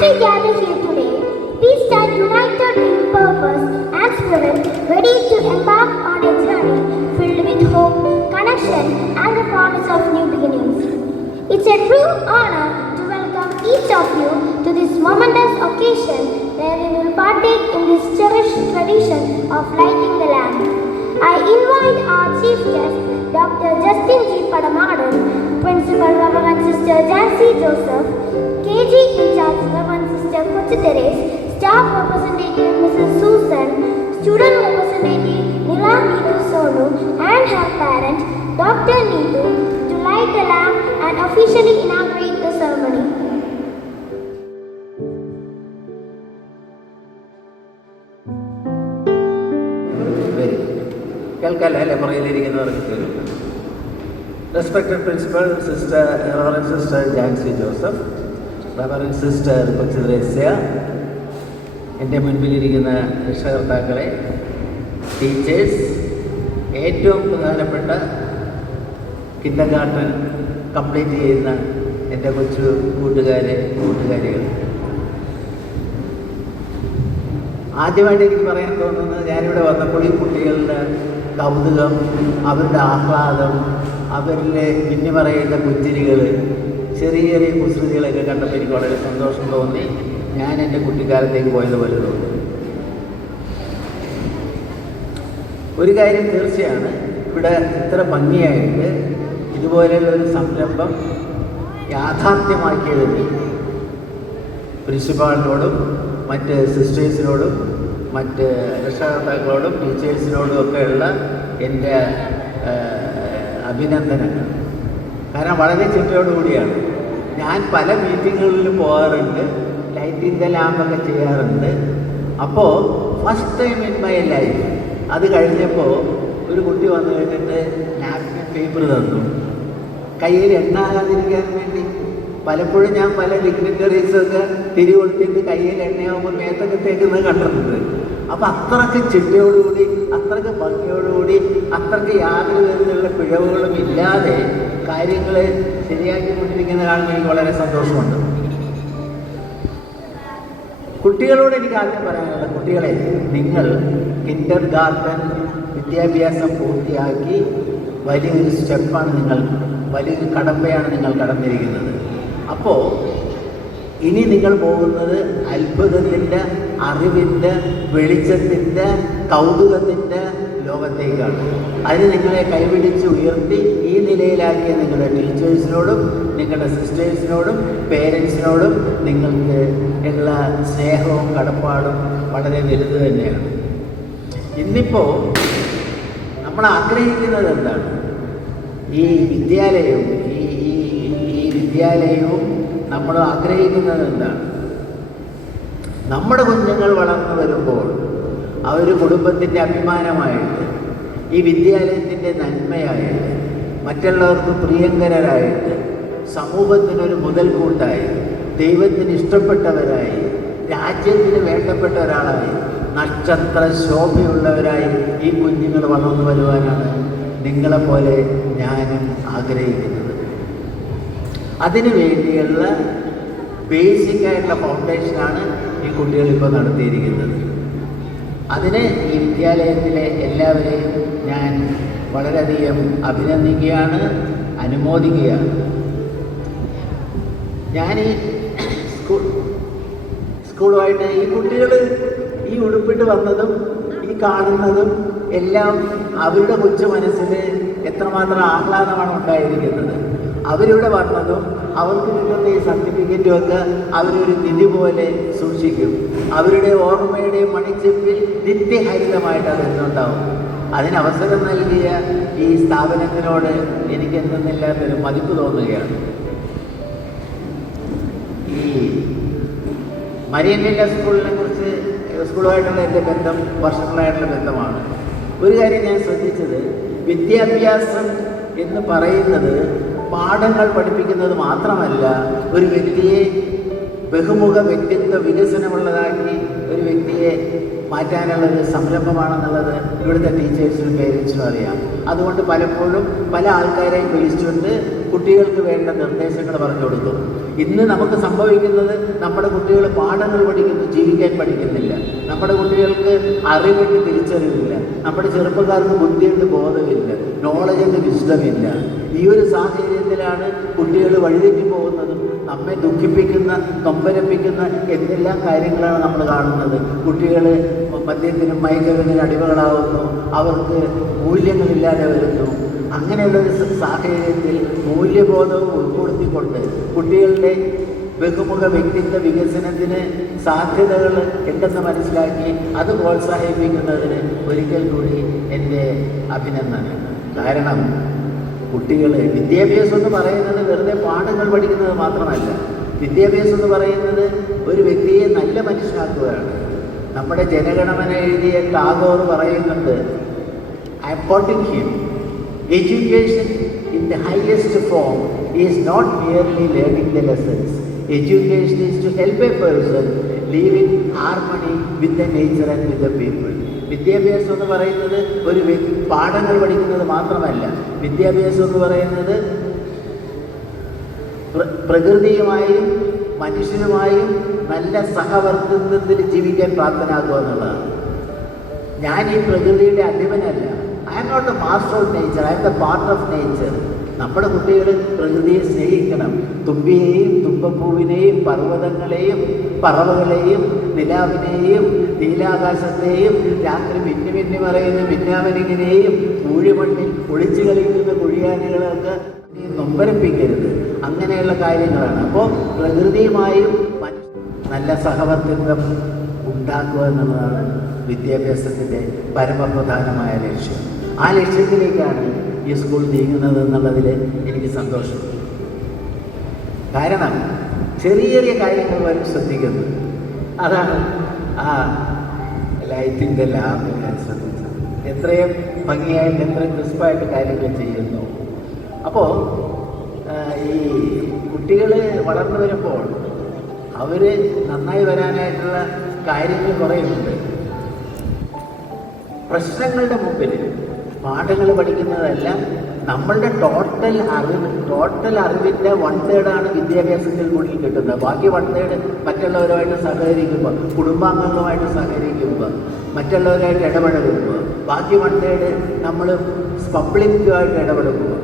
we gather here today, we stand united in purpose and spirit, ready to embark on a journey filled with hope, connection, and the promise of new beginnings. It's a true honor to welcome each of you to this momentous occasion where we will partake in this cherished tradition of lighting the lamp. I invite our chief guest, Dr. Justin G. Padamadan, Principal Reverend Sister Jancy Joseph, KG in charge Reverend Sister Kochi Therese, Staff Representative Mrs. Susan, Student Representative Nila Neetu Sonu, and her parent, Dr. Neetu, to light the lamp and officially inaugurate the ceremony. Respected Principal, Reverend Sister Jancy Joseph, Reverend Sister Kochi Therese, എൻ്റെ മുൻപിലിരിക്കുന്ന രക്ഷകർത്താക്കളെ, teachers, ഏറ്റവും പ്രധാനപ്പെട്ട kindergarten complete ചെയ്യുന്ന എൻ്റെ കൊച്ചു കൂട്ടുകാരികൾ, ആദ്യമായിട്ട് എനിക്ക് പറയാൻ തോന്നുന്നത്, ഞാനിവിടെ വന്നപ്പോൾ ഈ കുട്ടികളുടെ കൗതുകം, അവരുടെ ആഹ്ലാദം, അവരിലെ പിന്നെ പറയുന്ന പുഞ്ചിരികൾ, ചെറിയ ചെറിയ കുസൃതികളൊക്കെ കണ്ടപ്പോൾ എനിക്ക് വളരെ സന്തോഷം തോന്നി. ഞാൻ എൻ്റെ കുട്ടിക്കാലത്തേക്ക് പോയതുപോലെ തോന്നി. ഒരു കാര്യം തീർച്ചയാണ്, ഇവിടെ ഇത്ര ഭംഗിയായിട്ട് ഇതുപോലെയുള്ളൊരു സംരംഭം യാഥാർത്ഥ്യമാക്കിയതിന് പ്രിൻസിപ്പാളിനോടും മറ്റ് സിസ്റ്റേഴ്സിനോടും മറ്റ് രക്ഷകർത്താക്കളോടും ടീച്ചേഴ്സിനോടും ഒക്കെയുള്ള എൻ്റെ അഭിനന്ദനങ്ങൾ. കാരണം വളരെ ചിട്ടയോടുകൂടിയാണ്. ഞാൻ പല മീറ്റിങ്ങുകളിലും പോകാറുണ്ട്, ലൈറ്റിംഗ് ദ ലാമ്പൊക്കെ ചെയ്യാറുണ്ട്. അപ്പോൾ first time in my life അത് കഴിഞ്ഞപ്പോൾ ഒരു കുട്ടി വന്നു കഴിഞ്ഞിട്ട് നാപ്കിൻ പേപ്പർ തന്നു, കയ്യിൽ എണ്ണാകാതിരിക്കാൻ വേണ്ടി. പലപ്പോഴും ഞാൻ പല ഡിഗ്നിറ്ററീസൊക്കെ തിരികൊടുത്തിട്ട് കയ്യിൽ എണ്ണയാകുമ്പോൾ മേത്തൊക്കെ തേക്കുന്നത് കണ്ടിട്ടുണ്ട്. അപ്പം അത്രയ്ക്ക് ചിട്ടയോടുകൂടി, അത്രയ്ക്ക് ഭംഗിയോടുകൂടി, അത്രയ്ക്ക് യാതൊരു തരത്തിലുള്ള പിഴവുകളും ഇല്ലാതെ കാര്യങ്ങൾ ശരിയാക്കിക്കൊണ്ടിരിക്കുന്ന കാണുമ്പോൾ എനിക്ക് വളരെ സന്തോഷമുണ്ട്. കുട്ടികളോട് എനിക്ക് ആദ്യം പറയാനുള്ളത്, കുട്ടികളെ, നിങ്ങൾ കിൻഡർഗാർട്ടൻ വിദ്യാഭ്യാസം പൂർത്തിയാക്കി വലിയൊരു സ്റ്റെപ്പാണ് നിങ്ങൾ, വലിയൊരു കടമ്പയാണ് നിങ്ങൾ കടന്നിരിക്കുന്നത്. അപ്പോൾ ഇനി നിങ്ങൾ പോകുന്നത് അത്ഭുതത്തിൻ്റെ, അറിവിൻ്റെ, വെളിച്ചത്തിൻ്റെ, കൗതുകത്തിൻ്റെ ലോകത്തേക്കാണ്. അതിന് നിങ്ങളെ കൈപിടിച്ച് ഉയർത്തി ഈ നിലയിലാക്കിയ നിങ്ങളുടെ ടീച്ചേഴ്സിനോടും നിങ്ങളുടെ സിസ്റ്റേഴ്സിനോടും പേരൻസിനോടും നിങ്ങൾക്ക് ഉള്ള സ്നേഹവും കടപ്പാടും വളരെ വലുത് തന്നെയാണ്. ഇന്നിപ്പോൾ നമ്മൾ ആഗ്രഹിക്കുന്നത് എന്താണ്? ഈ വിദ്യാലയവും നമ്മൾ ആഗ്രഹിക്കുന്നത് എന്താണ്? നമ്മുടെ കുഞ്ഞുങ്ങൾ വളർന്നു വരുമ്പോൾ അവർ കുടുംബത്തിൻ്റെ അഭിമാനമായിട്ട്, ഈ വിദ്യാലയത്തിൻ്റെ നന്മയായിട്ട്, മറ്റുള്ളവർക്ക് പ്രിയങ്കരായിട്ട്, സമൂഹത്തിനൊരു മുതൽക്കൂട്ടായി, ദൈവത്തിന് ഇഷ്ടപ്പെട്ടവരായി, രാജ്യത്തിന് വേണ്ടപ്പെട്ട ഒരാളായി, നക്ഷത്ര ശോഭയുള്ളവരായി ഈ കുഞ്ഞുങ്ങൾ വളർന്നു വരുവാനാണ് നിങ്ങളെപ്പോലെ ഞാനും ആഗ്രഹിക്കുന്നത്. അതിനു വേണ്ടിയുള്ള ബേസിക്കായിട്ടുള്ള ഫൗണ്ടേഷനാണ് ഈ കുട്ടികളിപ്പോൾ നടത്തിയിരിക്കുന്നത്. അതിന് ഈ വിദ്യാലയത്തിലെ എല്ലാവരെയും ഞാൻ വളരെയധികം അഭിനന്ദിക്കുകയാണ്, അനുമോദിക്കുകയാണ്. ഞാൻ ഈ സ്കൂളുമായിട്ട് ഈ കുട്ടികൾ ഈ ഉടുപ്പിട്ട് വന്നതും ഈ കാണുന്നതും എല്ലാം അവരുടെ കൊച്ചു മനസ്സിൽ എത്രമാത്രം ആഹ്ലാദമാണ് ഉണ്ടായിരിക്കുന്നത്. അവരിവിടെ വന്നതും അവർക്ക് കിട്ടുന്ന ഈ സർട്ടിഫിക്കറ്റും ഒക്കെ അവരൊരു നിധി പോലെ സൂക്ഷിക്കും. അവരുടെ ഓർമ്മയുടെ മണിച്ചെപ്പിൽ നിത്യഹരിതമായിട്ട് അത് എന്നുണ്ടാവും. അതിനവസരം നൽകിയ ഈ സ്ഥാപനത്തിനോട് എനിക്ക് എന്തെന്നില്ലാത്തൊരു മതിപ്പ് തോന്നുകയാണ്. ഈ മരിയൻ സ്കൂളുമായിട്ടുള്ള എൻ്റെ ബന്ധം വർഷങ്ങളായിട്ടുള്ള ബന്ധമാണ്. ഒരു കാര്യം ഞാൻ ശ്രദ്ധിച്ചത്, വിദ്യാഭ്യാസം എന്ന് പറയുന്നത് പാഠങ്ങൾ പഠിപ്പിക്കുന്നത് മാത്രമല്ല, ഒരു വ്യക്തിയെ ബഹുമുഖ വ്യക്തിത്വ വികസനമുള്ളതാക്കി ഒരു വ്യക്തിയെ കുട്ടിയെ മാറ്റാനുള്ള ഒരു സംരംഭമാണെന്നുള്ളത് ഇവിടുത്തെ ടീച്ചേഴ്സിനും പേരൻസിനും അറിയാം. അതുകൊണ്ട് പലപ്പോഴും പല ആൾക്കാരെയും വിളിച്ചുകൊണ്ട് കുട്ടികൾക്ക് വേണ്ട നിർദ്ദേശങ്ങൾ പറഞ്ഞു കൊടുക്കും. ഇന്ന് നമുക്ക് സംഭവിക്കുന്നത് നമ്മുടെ കുട്ടികൾ പാഠങ്ങൾ പഠിക്കുന്നു, ജീവിക്കാൻ പഠിക്കുന്നില്ല. നമ്മുടെ കുട്ടികൾക്ക് അറിവുണ്ട്, തിരിച്ചറിവില്ല. നമ്മുടെ ചെറുപ്പക്കാർക്ക് ബുദ്ധിയുണ്ട്, ബോധമില്ല. നോളജ് വിശുദ്ധമില്ല. ഈ ഒരു സാഹചര്യത്തിലാണ് കുട്ടികൾ വഴിതെറ്റി പോകുന്നതും നമ്മെ ദുഃഖിപ്പിക്കുന്ന, നൊമ്പരപ്പിക്കുന്ന എന്തെല്ലാം കാര്യങ്ങളാണ് നമ്മൾ കാണുന്നത്. കുട്ടികൾ മദ്യത്തിനും മയക്കുമരുന്നിനും അടിമകളാവുന്നു, അവർക്ക് മൂല്യങ്ങളില്ലാതെ വരുന്നു. അങ്ങനെയുള്ളൊരു സാഹചര്യത്തിൽ മൂല്യബോധവും ഉൾപ്പെടുത്തിക്കൊണ്ട് കുട്ടികളുടെ ബഹുമുഖ വ്യക്തിത്വ വികസനത്തിന് സാധ്യതകൾ ഉണ്ടെന്ന് മനസ്സിലാക്കി അത് പ്രോത്സാഹിപ്പിക്കുന്നതിന് ഒരിക്കൽ കൂടി എൻ്റെ അഭിനന്ദനം. കാരണം കുട്ടികൾ വിദ്യാഭ്യാസം എന്ന് പറയുന്നത് വെറുതെ പാഠങ്ങൾ പഠിക്കുന്നത് മാത്രമല്ല. വിദ്യാഭ്യാസം എന്ന് പറയുന്നത് ഒരു വ്യക്തിയെ നല്ല മനുഷ്യനാക്കുകയാണ്. നമ്മുടെ ജനഗണമന എഴുതിയ ടാഗോർ പറയുന്നുണ്ട്, I M quoting him, education in the highest form is not merely learning the lessons. Education is to help a person live in harmony with the nature and with the people. വിദ്യാഭ്യാസം എന്ന് പറയുന്നത് ഒരു പാഠങ്ങൾ പഠിക്കുന്നത് മാത്രമല്ല. വിദ്യാഭ്യാസം എന്ന് പറയുന്നത് പ്രകൃതിയുമായും മനുഷ്യനുമായും നല്ല സഹവർത്തിത്വത്തിൽ ജീവിക്കാൻ പ്രാപ്തനാക്കുക എന്നുള്ളതാണ്. ഞാൻ ഈ പ്രകൃതിയുടെ അധിപനല്ല. I am not the master of nature, I am the part of nature. നമ്മുടെ കുട്ടികൾ പ്രകൃതിയെ സ്നേഹിക്കണം. തുമ്പിയെയും തുമ്പപ്പൂവിനെയും പർവ്വതങ്ങളെയും പറവകളെയും നിലാവിനെയും നീലാകാശത്തെയും രാത്രി മിന്നി മിന്നി പറയുന്ന മിന്നാമനിങ്ങിനെയും പൂഴിമണ്ണിൽ ഒളിച്ചു കളിക്കുന്ന കുഴിയാനികളൊക്കെ നൊമ്പരപ്പിക്കരുത്. അങ്ങനെയുള്ള കാര്യങ്ങളാണ്. അപ്പോൾ പ്രകൃതിയുമായും നല്ല സഹവർത്തിത്വം ഉണ്ടാക്കുക എന്നുള്ളതാണ് വിദ്യാഭ്യാസത്തിൻ്റെ പരമപ്രധാനമായ ലക്ഷ്യം. ആ ലക്ഷ്യത്തിലേക്കാണ് ഈ സ്കൂൾ നീങ്ങുന്നത് എന്നുള്ളതിൽ എനിക്ക് സന്തോഷം. കാരണം ചെറിയ ചെറിയ കാര്യങ്ങൾ വരും ശ്രദ്ധിക്കുന്നു. അതാണ് ആ ലൈറ്റിൻ്റെ ലാബ് ഞാൻ ശ്രദ്ധിച്ചത്. എത്രയും ഭംഗിയായിട്ട് എത്രയും ക്രിസ്പായിട്ട് കാര്യങ്ങൾ ചെയ്യുന്നു. അപ്പോൾ ഈ കുട്ടികൾ വളർന്നു വരുമ്പോൾ അവർ നന്നായി വരാനായിട്ടുള്ള കാര്യങ്ങൾ കുറേയുണ്ട്. പ്രശ്നങ്ങളുടെ മുമ്പിൽ പാഠങ്ങൾ പഠിക്കുന്നതെല്ലാം നമ്മളുടെ ടോട്ടൽ അറിവിൻ്റെ 1/3 വിദ്യാഭ്യാസത്തിൽ കൂടി കിട്ടുന്നത്. ബാക്കി 1/3 മറ്റുള്ളവരുമായിട്ട് സഹകരിക്കുമ്പോൾ, കുടുംബാംഗങ്ങളുമായിട്ട് സഹകരിക്കുമ്പോൾ, മറ്റുള്ളവരായിട്ട് ഇടപെടുമ്പോൾ, ബാക്കി 1/3 നമ്മൾ പബ്ലിക്കുമായിട്ട് ഇടപെടുമ്പോൾ.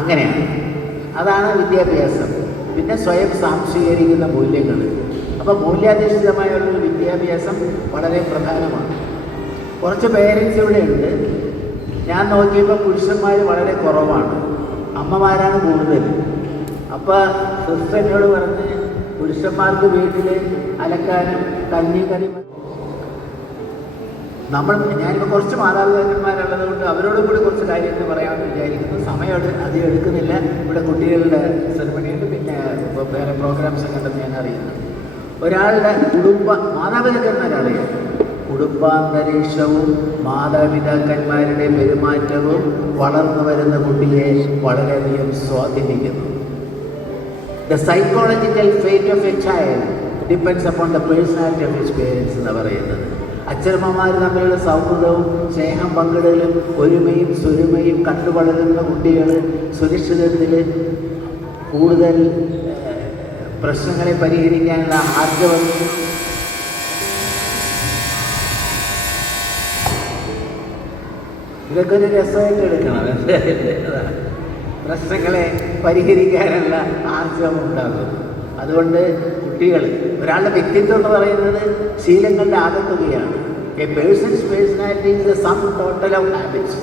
അങ്ങനെയാണ്. അതാണ് വിദ്യാഭ്യാസം. പിന്നെ സ്വയം സാംശീകരിക്കുന്ന മൂല്യങ്ങൾ. അപ്പോൾ മൂല്യാധിഷ്ഠിതമായുള്ളൊരു വിദ്യാഭ്യാസം വളരെ പ്രധാനമാണ്. കുറച്ച് പേരൻസ് ഇവിടെ ഉണ്ട്. ഞാൻ നോക്കിയപ്പോൾ പുരുഷന്മാർ വളരെ കുറവാണ്, അമ്മമാരാണ് കൂടുതൽ. അപ്പോൾ സിസ്റ്റർ എന്നോട് പറഞ്ഞ് പുരുഷന്മാർക്ക് വീട്ടിൽ അലക്കാനും കറി ഞാനിപ്പോൾ കുറച്ച് മാതാപിതാക്കന്മാരുള്ളത് കൊണ്ട് അവരോടും കൂടി കുറച്ച് കാര്യങ്ങൾ പറയാമെന്ന് വിചാരിക്കുന്നു. സമയം അധികം എടുക്കുന്നില്ല. ഇവിടെ കുട്ടികളുടെ സെറമണിയുണ്ട്, പിന്നെ വേറെ പ്രോഗ്രാംസ് ഒക്കെ ഉണ്ടെന്ന് ഞാൻ അറിയുന്നു. ഒരാളുടെ മാതാപിതാക്കന്മാരറിയാം. കുടുംബാന്തരീക്ഷവും മാതാപിതാക്കന്മാരുടെ പെരുമാറ്റവും വളർന്നു വരുന്ന കുട്ടിയെ വളരെയധികം സ്വാധീനിക്കുന്നു. The psychological fate of A child depends upon the personality of his parents എന്ന് പറയുന്നത്. അച്ഛനമ്മമാർ തമ്മിലുള്ള സൗഹൃദവും സ്നേഹം പങ്കിടലും ഒരുമയും സ്വരുമയും കണ്ടുവളരുന്ന കുട്ടികൾ സുരക്ഷിതത്തിൽ കൂടുതൽ പ്രശ്നങ്ങളെ പരിഹരിക്കാനുള്ള ആർജവം ഇതൊക്കെ ഒരു രസമായിട്ട് എടുക്കണം. പ്രശ്നങ്ങളെ പരിഹരിക്കാനുള്ള ആർജവം ഉണ്ടാകും. അതുകൊണ്ട് കുട്ടികൾ, ഒരാളുടെ വ്യക്തിത്വം എന്ന് പറയുന്നത് ശീലങ്ങളുടെ ആകത്തുകയാണ്. A person's personality is the sum total of habits.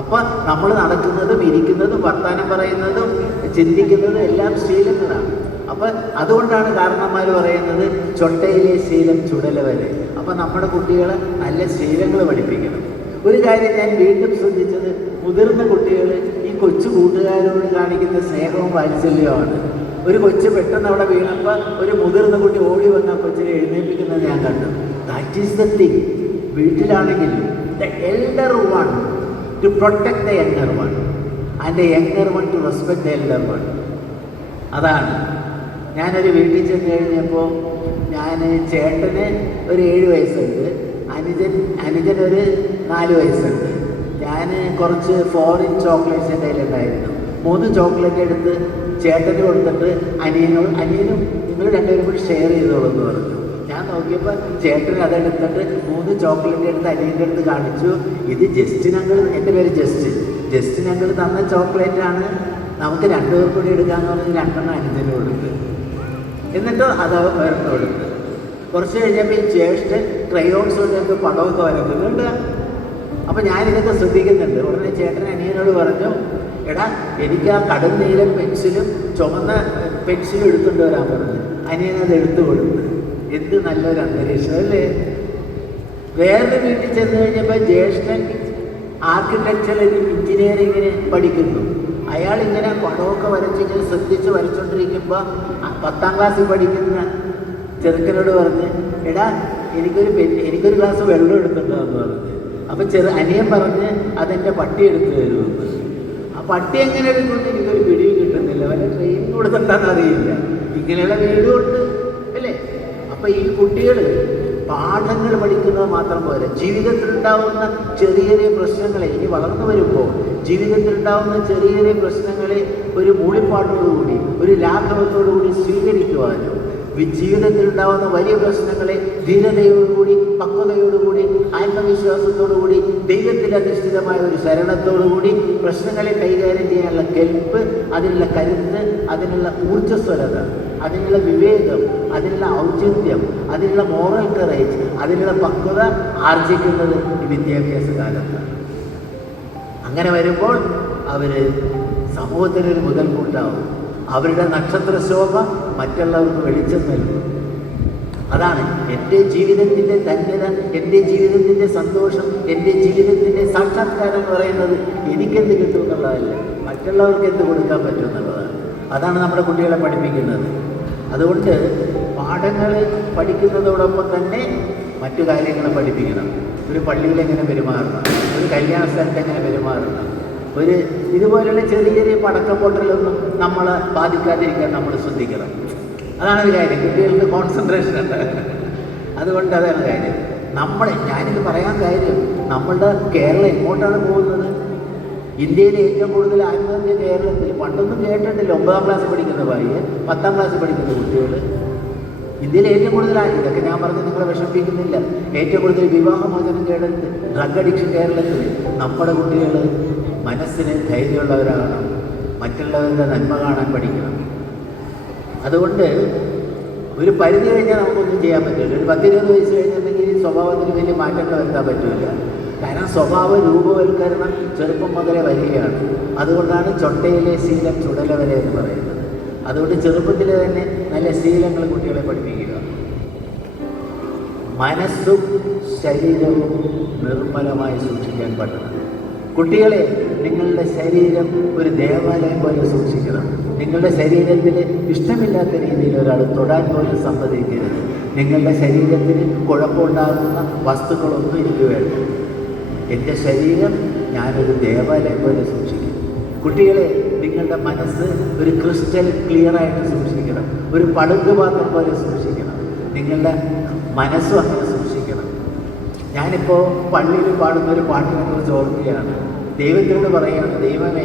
അപ്പോൾ നമ്മൾ നടക്കുന്നതും ഇരിക്കുന്നതും വർത്തമാനം പറയുന്നതും ചിന്തിക്കുന്നതും എല്ലാം ശീലങ്ങളാണ്. അപ്പം അതുകൊണ്ടാണ് കാരണന്മാർ പറയുന്നത് ചൊട്ടയിലെ ശീലം ചുടല വരെ. അപ്പം നമ്മുടെ കുട്ടികളെ നല്ല ശീലങ്ങൾ പഠിപ്പിക്കണം. ഒരു കാര്യം ഞാൻ വീണ്ടും ശ്രദ്ധിച്ചത്, മുതിർന്ന കുട്ടികൾ ഈ കൊച്ചു കൂട്ടുകാരോട് കാണിക്കുന്ന സ്നേഹവും വാത്സല്യവുമാണ്. ഒരു കൊച്ച് പെട്ടെന്ന് അവിടെ വീണപ്പോൾ ഒരു മുതിർന്ന കുട്ടി ഓടി വന്ന കൊച്ചിനെ എഴുന്നേൽപ്പിക്കുന്നത് ഞാൻ കണ്ടു. That is the thing. വീട്ടിലാണെങ്കിലും the elder one to protect the younger one and the younger one to respect the elder one. അതാണ്. ഞാനൊരു വീട്ടിൽ ചെന്ന് കഴിഞ്ഞപ്പോൾ ഞാൻ ഞാൻ ചേട്ടന് ഒരു 7 വയസ്സുണ്ട്, അനുജൻ ഒരു 4 വയസ്സുണ്ട്. ഞാൻ കുറച്ച് ഫോറിൻ ചോക്ലേറ്റ്സ് എൻ്റെ കയ്യിലുണ്ടായിരുന്നു. 3 ചോക്ലേറ്റ് എടുത്ത് ചേട്ടന് കൊടുത്തിട്ട് അനിയനും നിങ്ങൾ രണ്ടുപേരും കൂടി ഷെയർ ചെയ്തോളൂ എന്ന് പറഞ്ഞു. ഞാൻ നോക്കിയപ്പോൾ ചേട്ടൻ അതെടുത്തിട്ട് 3 ചോക്ലേറ്റ് എടുത്ത് അനിയൻ്റെ അടുത്ത് കാണിച്ചു. ഇത് ജസ്റ്റിനങ്ങൾ, എൻ്റെ പേര് ജസ്റ്റിനങ്ങൾ തന്ന ചോക്ലേറ്റാണ്, നമുക്ക് 2 പേർ കൂടി എടുക്കാമെന്ന് പറഞ്ഞ് 2 അനുജന് കൊടുത്ത്. എന്നിട്ട് അത് വേറെ കൊടുത്ത്. കുറച്ച് കഴിഞ്ഞപ്പോൾ ഈ ജ്യേഷ്ഠൻ ക്രയോൺസ് കൊണ്ടൊക്കെ പടമൊക്കെ വരക്കുന്നുണ്ട്. അപ്പോൾ ഞാനിതൊക്കെ ശ്രദ്ധിക്കുന്നുണ്ട്. ഉടനെ ചേട്ടൻ അനിയനോട് പറഞ്ഞു, എടാ എനിക്ക് ആ കടൽ നീലം പെൻസിലും ചുമന്ന പെൻസിലും എടുത്തുകൊണ്ട് വരാൻ പറഞ്ഞു. അനിയനത് എടുത്തു കൊടുത്തു. എന്ത് നല്ലൊരു അന്തരീക്ഷം അല്ലേ. വേറൊരു വീട്ടിൽ ചെന്ന് കഴിഞ്ഞപ്പോൾ ജ്യേഷ്ഠൻ ആർക്കിടെക്ചറൽ എഞ്ചിനീയറിങ്ങിന് പഠിക്കുന്നു. അയാളിങ്ങനെ പടമൊക്കെ വരച്ചിങ്ങനെ ശ്രദ്ധിച്ച് വരച്ചുകൊണ്ടിരിക്കുമ്പോൾ 10ാം ക്ലാസ്സിൽ പഠിക്കുന്ന ചെറുക്കനോട് പറഞ്ഞ്, എടാ എനിക്കൊരു ഗ്ലാസ് വെള്ളം എടുത്തിട്ടുണ്ടോ എന്ന് പറഞ്ഞു. അപ്പം അനിയൻ പറഞ്ഞ് അതെൻ്റെ പട്ടി എടുത്തു തരുമെന്ന്. ആ പട്ടി എങ്ങനെ എടുക്കുമെന്ന് എനിക്കൊരു പിടിയും കിട്ടുന്നില്ല. വല്ല ട്രെയിനിങ് കൊടുത്തിട്ടാന്ന് അറിയില്ല. ഇങ്ങനെയുള്ള വീടുമുണ്ട് അല്ലേ. അപ്പം ഈ കുട്ടികൾ പാഠങ്ങൾ പഠിക്കുന്നത് മാത്രം പോരാ, ജീവിതത്തിലുണ്ടാവുന്ന ചെറിയ ചെറിയ പ്രശ്നങ്ങളെ ഇനി വളർന്നു വരുമ്പോൾ ജീവിതത്തിലുണ്ടാവുന്ന ചെറിയ ചെറിയ പ്രശ്നങ്ങളെ ഒരു മൂളിപ്പാട്ടോടുകൂടി, ഒരു ലാഘവത്തോടുകൂടി സ്വീകരിക്കുവാനും, ജീവിതത്തിലുണ്ടാവുന്ന വലിയ പ്രശ്നങ്ങളെ ധീരതയോടുകൂടി, പക്വതയോടുകൂടി, ആത്മവിശ്വാസത്തോടുകൂടി, ദൈവത്തിൽ അധിഷ്ഠിതമായ ഒരു ശരണത്തോടുകൂടി പ്രശ്നങ്ങളെ കൈകാര്യം ചെയ്യാനുള്ള കെൽപ്പ്, അതിനുള്ള കരുത്ത്, അതിനുള്ള ഊർജ്ജസ്വലത, അതിനുള്ള വിവേകം, അതിനുള്ള ഔചിത്യം, അതിനുള്ള മോറൽ കറേജ്, അതിനുള്ള പക്വത ആർജിക്കുന്നത് ഈ വിദ്യാഭ്യാസ കാലത്താണ്. അങ്ങനെ വരുമ്പോൾ അവർ സമൂഹത്തിനൊരു മുതൽക്കൂട്ടാവും. അവരുടെ നക്ഷത്രശോഭ മറ്റുള്ളവർക്ക് വെളിച്ചം നൽകും. അതാണ് എൻ്റെ ജീവിതത്തിൻ്റെ ധന്യത, എൻ്റെ ജീവിതത്തിൻ്റെ സന്തോഷം, എൻ്റെ ജീവിതത്തിൻ്റെ സാക്ഷാത്കാരം എന്ന് പറയുന്നത് എനിക്കെന്ത് കിട്ടും എന്നുള്ളതല്ല, മറ്റുള്ളവർക്ക് എന്ത് കൊടുക്കാൻ പറ്റും എന്നുള്ളതാണ്. അതാണ് നമ്മുടെ കുട്ടികളെ പഠിപ്പിക്കുന്നത്. അതുകൊണ്ട് പാഠങ്ങൾ പഠിക്കുന്നതോടൊപ്പം തന്നെ മറ്റു കാര്യങ്ങൾ പഠിപ്പിക്കണം. ഒരു പള്ളിയിൽ എങ്ങനെ പെരുമാറണം, ഒരു കല്യാണ സ്ഥലത്ത് എങ്ങനെ പെരുമാറണം, ഒരു ഇതുപോലെയുള്ള ചെറിയ ചെറിയ പടക്കം പൊട്ടലൊന്നും നമ്മളെ ബാധിക്കാതിരിക്കാൻ നമ്മൾ ശ്രദ്ധിക്കണം. അതാണ് ഒരു കാര്യം. കുട്ടികൾക്ക് കോൺസെൻട്രേഷൻ ഉണ്ട്. അതുകൊണ്ട് അതാണ് കാര്യം. ഞാനിത് പറയാൻ കാര്യം, നമ്മളുടെ കേരളം എങ്ങോട്ടാണ് പോകുന്നത്? ഇന്ത്യയിലെ ഏറ്റവും കൂടുതൽ ആത്മഹത്യ കേരളത്തിൽ. പണ്ടൊന്നും കേട്ടിട്ടില്ല. 9ാം ക്ലാസ് പഠിക്കുന്ന ഭാര്യ, 10ാം ക്ലാസ് പഠിക്കുന്ന കുട്ടികൾ. ഇന്ത്യയിൽ ഏറ്റവും കൂടുതലാണ്. ഇതൊക്കെ ഞാൻ പറഞ്ഞ് നിങ്ങളെ വിഷമിപ്പിക്കുന്നില്ല. ഏറ്റവും കൂടുതൽ വിവാഹമോചനം കേരളത്തിൽ, ഡ്രഗ് അഡിക്ഷൻ കേരളത്തിൽ. നമ്മുടെ കുട്ടികൾ മനസ്സിന് ധൈര്യമുള്ളവരാകണം, മറ്റുള്ളവരുടെ നന്മ കാണാൻ പഠിക്കണം. അതുകൊണ്ട് ഒരു പരിധി കഴിഞ്ഞാൽ നമുക്കൊന്നും ചെയ്യാൻ പറ്റില്ല. ഒരു 10-20 വയസ്സ് കഴിഞ്ഞിട്ടുണ്ടെങ്കിൽ ഈ സ്വഭാവത്തിന് വലിയ മാറ്റങ്ങൾ വരുത്താൻ പറ്റില്ല. കാരണം സ്വഭാവ രൂപവൽക്കരണം ചെറുപ്പം മുതലേ വരികയാണ്. അതുകൊണ്ടാണ് ചൊട്ടയിലെ ശീലം ചുടല വരെ എന്ന് പറയുന്നത്. അതുകൊണ്ട് ചെറുപ്പത്തിൽ തന്നെ നല്ല ശീലങ്ങൾ കുട്ടികളെ പഠിപ്പിക്കുക. മനസ്സും ശരീരവും നിർമ്മലമായി സൂക്ഷിക്കാൻ പറ്റണം. കുട്ടികളെ, നിങ്ങളുടെ ശരീരം ഒരു ദേവാലയം പോലെ സൂക്ഷിക്കണം. നിങ്ങളുടെ ശരീരത്തിൽ ഇഷ്ടമില്ലാത്ത രീതിയിൽ ഒരാൾ തൊടാൻ പോലും സമ്മതിക്കരുത്. നിങ്ങളുടെ ശരീരത്തിന് കുഴപ്പമുണ്ടാകുന്ന വസ്തുക്കളൊന്നും എനിക്ക് വേണ്ട. എൻ്റെ ശരീരം ഞാനൊരു ദേവാലയം പോലെ സൂക്ഷിക്കും. കുട്ടികളെ, നിങ്ങളുടെ മനസ്സ് ഒരു ക്രിസ്റ്റൽ ക്ലിയറായിട്ട് സൂക്ഷിക്കണം. ഒരു പടുങ്ക് പാത്രം പോലെ സൂക്ഷിക്കണം. നിങ്ങളുടെ മനസ്സും അങ്ങനെ സൂക്ഷിക്കണം. ഞാനിപ്പോൾ പള്ളിയിൽ പാടുന്ന ഒരു പാട്ടിനെ കുറിച്ച് ഓർക്കുകയാണ്. ദൈവത്തോട് പറയുകയാണ്, ദൈവമേ,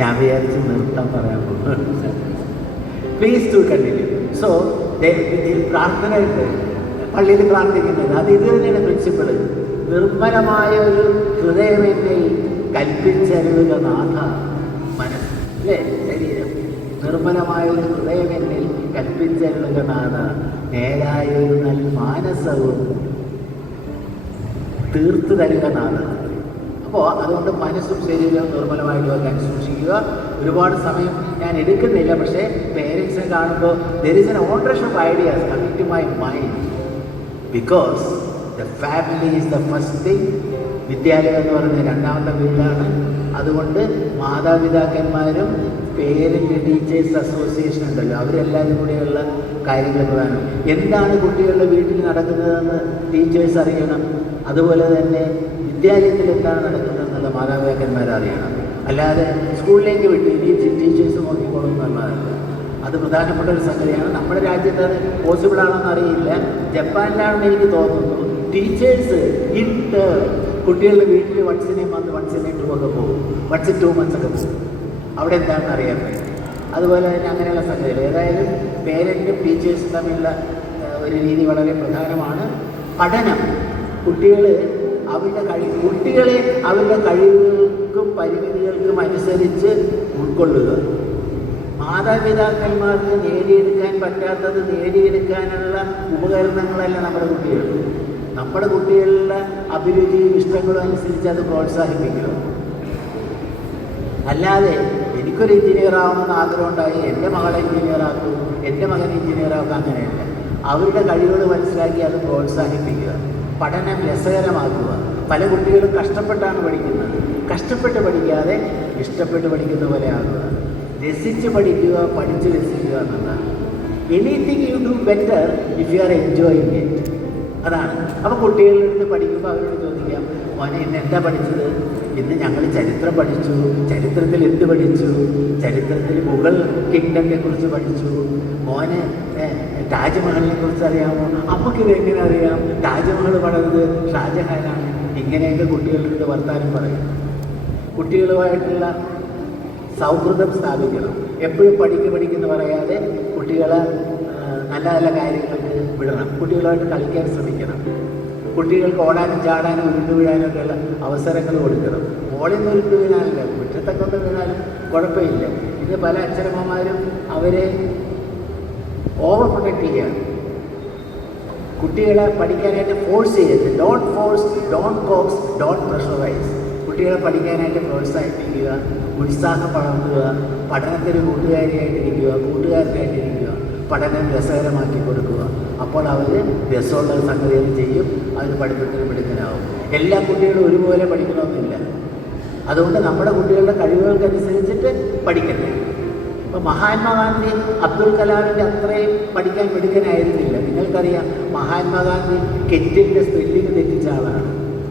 ഞാൻ വിചാരിച്ച് നിർത്താൻ പറയാൻ പോകുന്നു. Please to continue. സോ പ്രാർത്ഥനയുണ്ട്, പള്ളിയിൽ പ്രാർത്ഥിക്കുന്നത് അത് ഇത് തന്നെയാണ് പ്രിൻസിപ്പിൾ. നിർമ്മലമായ ഒരു ഹൃദയമെന്നിൽ കൽപ്പിച്ചരുളുക നാഥ. മനസ്സ് അല്ലേ, ശരീരം. നിർമ്മലമായ ഒരു ഹൃദയമെന്നിൽ കൽപ്പിച്ചരുളുക നാഥ. നേരായ ഒരു മാനസവും തീർത്തു തരുക നാഥ. അപ്പോൾ അതുകൊണ്ട് മനസ്സും ശരീരവും നിർമ്മലമായിട്ട് വെക്കാൻ സൂക്ഷിക്കുക. ഒരുപാട് സമയം ഞാൻ എടുക്കുന്നില്ല, പക്ഷേ പേരൻസിനെ കാണുമ്പോൾ there is an onrush of ideas coming to my mind because the family is the first thing. വിദ്യാലയം എന്ന് പറയുന്നത് രണ്ടാമത്തെ വീടാണ്. അതുകൊണ്ട് മാതാപിതാക്കന്മാരും പേരൻറ് ടീച്ചേഴ്സ് അസോസിയേഷൻ ഉണ്ടല്ലോ, അവരെല്ലാവരും കൂടെയുള്ള കാര്യങ്ങൾ പ്രധാനം. എന്താണ് കുട്ടികളുടെ വീട്ടിൽ നടക്കുന്നതെന്ന് ടീച്ചേഴ്സ് അറിയണം. അതുപോലെ തന്നെ വിദ്യാലയത്തിൽ എന്താണ് നടക്കുന്നതെന്നുള്ള മാതാപിതാക്കന്മാർ അറിയണം. അല്ലാതെ സ്കൂളിലേക്ക് വിട്ട് ഇനി ടീച്ചേഴ്സ് നോക്കിക്കൊള്ളുന്നതല്ല. അത് പ്രധാനപ്പെട്ട ഒരു സംഗതിയാണ്. നമ്മുടെ രാജ്യത്ത് അത് പോസിബിൾ ആണെന്ന് അറിയില്ല. ജപ്പാനിലാണെന്ന് എനിക്ക് തോന്നുന്നു. ടീച്ചേഴ്സ് ഇൻ കുട്ടികളുടെ വീട്ടിൽ വൺസിനെ മന്ത് വൺസിനെ 2 ഒക്കെ പോകും, വൺസ് 2 months ഒക്കെ പോകും. അവിടെ എന്താണെന്ന് അറിയാൻ പറ്റും. അതുപോലെ തന്നെ അങ്ങനെയുള്ള സംഗതികൾ. ഏതായാലും പേരൻറ്റും ടീച്ചേഴ്സും തമ്മിലുള്ള ഒരു രീതി വളരെ പ്രധാനമാണ്. പഠനം, കുട്ടികളെ അവരുടെ കഴിവുകൾക്കും പരിമിതികൾക്കും അനുസരിച്ച് ഉൾക്കൊള്ളുക. മാതാപിതാക്കന്മാർക്ക് നേടിയെടുക്കാൻ പറ്റാത്തത് നേടിയെടുക്കാനുള്ള ഉപകരണങ്ങളല്ല നമ്മുടെ കുട്ടികൾ. നമ്മുടെ കുട്ടികളുടെ അഭിരുചിയും ഇഷ്ടങ്ങളും അനുസരിച്ച് അത് പ്രോത്സാഹിപ്പിക്കുക. അല്ലാതെ എനിക്കൊരു എഞ്ചിനീയർ ആവണമെന്ന് ആഗ്രഹം ഉണ്ടായി എൻ്റെ മകളെ എഞ്ചിനീയർ ആക്കും, എൻ്റെ മകനെ എഞ്ചിനീയർ ആക്കും, അങ്ങനെയല്ല. അവരുടെ കഴിവുകൾ മനസ്സിലാക്കി അത് പ്രോത്സാഹിപ്പിക്കുക. പഠനം രസകരമാക്കുക. പല കുട്ടികളും കഷ്ടപ്പെട്ടാണ് പഠിക്കുന്നത്. കഷ്ടപ്പെട്ട് പഠിക്കാതെ ഇഷ്ടപ്പെട്ട് പഠിക്കുന്ന പോലെ ആകുക. രസിച്ച് പഠിക്കുക, പഠിച്ച് രസിക്കുക എന്നതാണ്. Anything you do better if you are enjoying it. അതാണ്. അപ്പോൾ കുട്ടികളുടെ അടുത്ത് പഠിക്കുമ്പോൾ അവരോട് ചോദിക്കാം, മോനെ ഇന്ന് എന്താ പഠിച്ചത്? ഇന്ന് ഞങ്ങൾ ചരിത്രം പഠിച്ചു. ചരിത്രത്തിൽ എന്ത് പഠിച്ചു? ചരിത്രത്തിൽ മുഗൾ കിങ്ഡത്തെ കുറിച്ച് പഠിച്ചു. മോന് താജ്മഹലിനെ കുറിച്ച് അറിയാമോ? അമ്മക്കിത് എങ്ങനെ അറിയാം? താജ്മഹൽ പണിത് ഷാജഹാനാണ്. ഇങ്ങനെയൊക്കെ കുട്ടികളുടെ അടുത്ത് വർത്താനം പറയും. കുട്ടികളുമായിട്ടുള്ള സൗഹൃദം സ്ഥാപിക്കണം. എപ്പോഴും പഠിക്കുന്നു പറയാതെ കുട്ടികളെ നല്ല നല്ല കാര്യങ്ങൾക്ക് വിടണം. കുട്ടികളുമായിട്ട് കളിക്കാൻ ശ്രമിക്കണം. കുട്ടികൾക്ക് ഓടാനും ചാടാനും ഉരുണ്ടു വീഴാനൊക്കെ ഉള്ള അവസരങ്ങൾ കൊടുക്കണം. മോളിൽ നിന്ന് ഉരുണ്ടു വീണാലില്ല, മുറ്റത്തൊക്കെ കൊണ്ട് വീണാലും കുഴപ്പമില്ല. ഇത് പല അച്ഛനമ്മമാരും അവരെ ഓവർ പ്രൊട്ടക്റ്റ് ചെയ്യുകയാണ്. കുട്ടികളെ പഠിക്കാനായിട്ട് ഫോഴ്സ് ചെയ്യരുത്. Don't force, don't coax, don't pressurise. കുട്ടികളെ പഠിക്കാനായിട്ട് പ്രോത്സാഹിപ്പിക്കുക, ഉത്സാഹം വളർത്തുക, പഠനത്തിന് കൂട്ടുകാരനായിട്ടിരിക്കുക, പഠനം രസകരമാക്കി കൊടുക്കുക. അപ്പോൾ അവർ രസമുള്ള സംഗതികൾ ചെയ്യും, അതിന് പഠിത്തത്തിന് മിടുക്കനാവും. എല്ലാ കുട്ടികളും ഒരുപോലെ പഠിക്കണമെന്നില്ല. അതുകൊണ്ട് നമ്മുടെ കുട്ടികളുടെ കഴിവുകൾക്കനുസരിച്ചിട്ട് പഠിക്കട്ടെ. ഇപ്പോൾ മഹാത്മാഗാന്ധി അബ്ദുൽ കലാമിൻ്റെ അത്രയും പഠിക്കാൻ മിടുക്കനായിരുന്നില്ല. നിങ്ങൾക്കറിയാം, മഹാത്മാഗാന്ധി കെറ്റിൻ്റെ സ്പെല്ലിങ് തെറ്റിച്ച ആളാണ്.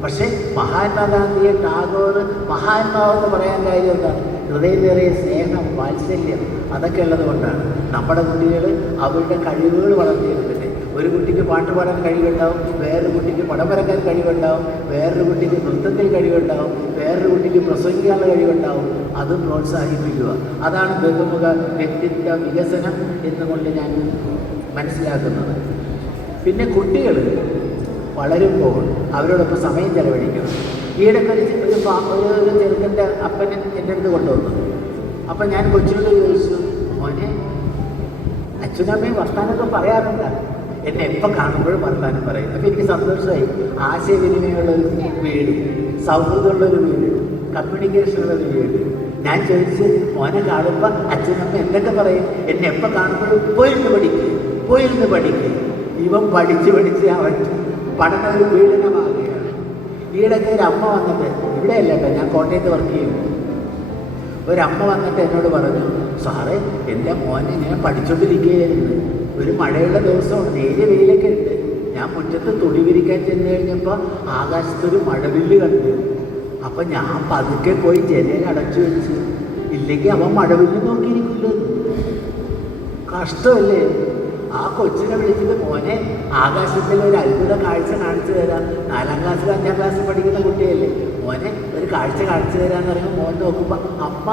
പക്ഷേ മഹാത്മാഗാന്ധിയെ ടാഗോർ മഹാത്മാവെന്ന് പറയാൻ കാര്യം എന്താണ്? ഹൃദയത്തിലേറിയ സ്നേഹം, വാത്സല്യം, അതൊക്കെ ഉള്ളത് കൊണ്ടാണ്. നമ്മുടെ കുട്ടികൾ അവരുടെ കഴിവുകൾ വളർത്തിയെടുക്കട്ടെ. ഒരു കുട്ടിക്ക് പാട്ട് പാടാൻ കഴിവുണ്ടാവും, വേറൊരു കുട്ടിക്ക് പടം വരക്കാൻ കഴിവുണ്ടാവും, വേറൊരു കുട്ടിക്ക് നൃത്തത്തിൽ കഴിവുണ്ടാവും, വേറൊരു കുട്ടിക്ക് പ്രസംഗിക്കാനുള്ള കഴിവുണ്ടാവും. അത് പ്രോത്സാഹിപ്പിക്കുക. അതാണ് ബഹുമുഖ വ്യക്തിത്വ വികസനം എന്നുകൊണ്ട് ഞാൻ മനസ്സിലാക്കുന്നത്. പിന്നെ കുട്ടികൾ വളരുമ്പോൾ അവരോടൊപ്പം സമയം ചെലവഴിക്കണം. ഈയിടയ്ക്ക് ഒരു ചെറുക്കൻ്റെ അപ്പൻ എൻ്റെ അടുത്ത് കൊണ്ടുവന്നു. അപ്പം ഞാൻ കൊച്ചിനോട് ചോദിച്ചു, മോനെ അച്ഛനമ്മയും വർത്താനമൊക്കെ പറയാറുണ്ട്? എന്നെ എപ്പോൾ കാണുമ്പോഴും വർത്താനം പറയും. അപ്പോൾ എനിക്ക് സന്തോഷമായി. ആശയവിനിമയമുള്ളൊരു വീട്, സൗഹൃദമുള്ളൊരു വീട്, കമ്മ്യൂണിക്കേഷനുള്ളൊരു വീട്. ഞാൻ ചോദിച്ചു, മോനെ കാണുമ്പോൾ അച്ഛനമ്മ എന്തൊക്കെ പറയും? എന്നെ എപ്പോൾ കാണുമ്പോഴും പോയിരുന്ന് പഠിക്കുക. ഇവൻ പഠിച്ച് അവൻ പഠനം ഒരു പീഡനമാകുകയാണ്. ഈയിടയ്ക്ക് ഒരു അമ്മ വന്നിട്ട്, ഇവിടെയല്ല കേട്ടോ, ഞാൻ കോട്ടയത്ത് വർക്ക് ചെയ്യും. ഒരമ്മ വന്നിട്ട് എന്നോട് പറഞ്ഞു, സാറേ എൻ്റെ മോനെ ഞാൻ പഠിച്ചുകൊണ്ടിരിക്കുകയായിരുന്നു. ഒരു മഴയുള്ള ദിവസമാണ്, നേരിയ വെയിലൊക്കെ ഉണ്ട്. ഞാൻ മുറ്റത്ത് തുണി വിരിക്കാൻ ചെന്ന് കഴിഞ്ഞപ്പോൾ ആകാശത്തൊരു മഴവില്ല് കണ്ടു. അപ്പം ഞാൻ പതുക്കെ പോയി ജനൽ അടച്ചു വെച്ചു. ഇല്ലെങ്കിൽ അവൻ മഴവില്ല് നോക്കിയിരിക്കില്ല. കഷ്ടമല്ലേ? ആ കൊച്ചിനെ വിളിച്ചിട്ട്, മോനെ ആകാശത്തിൽ ഒരു അത്ഭുത കാഴ്ച കാണിച്ചു തരാം. 4ാം ക്ലാസ്സിൽ 5ാം ക്ലാസ്സിൽ പഠിക്കുന്ന കുട്ടിയല്ലേ, മോനെ ഒരു കാഴ്ച കാണിച്ചു തരാമെന്ന് പറയുമ്പോൾ മോൻ നോക്കുമ്പോൾ, അമ്മ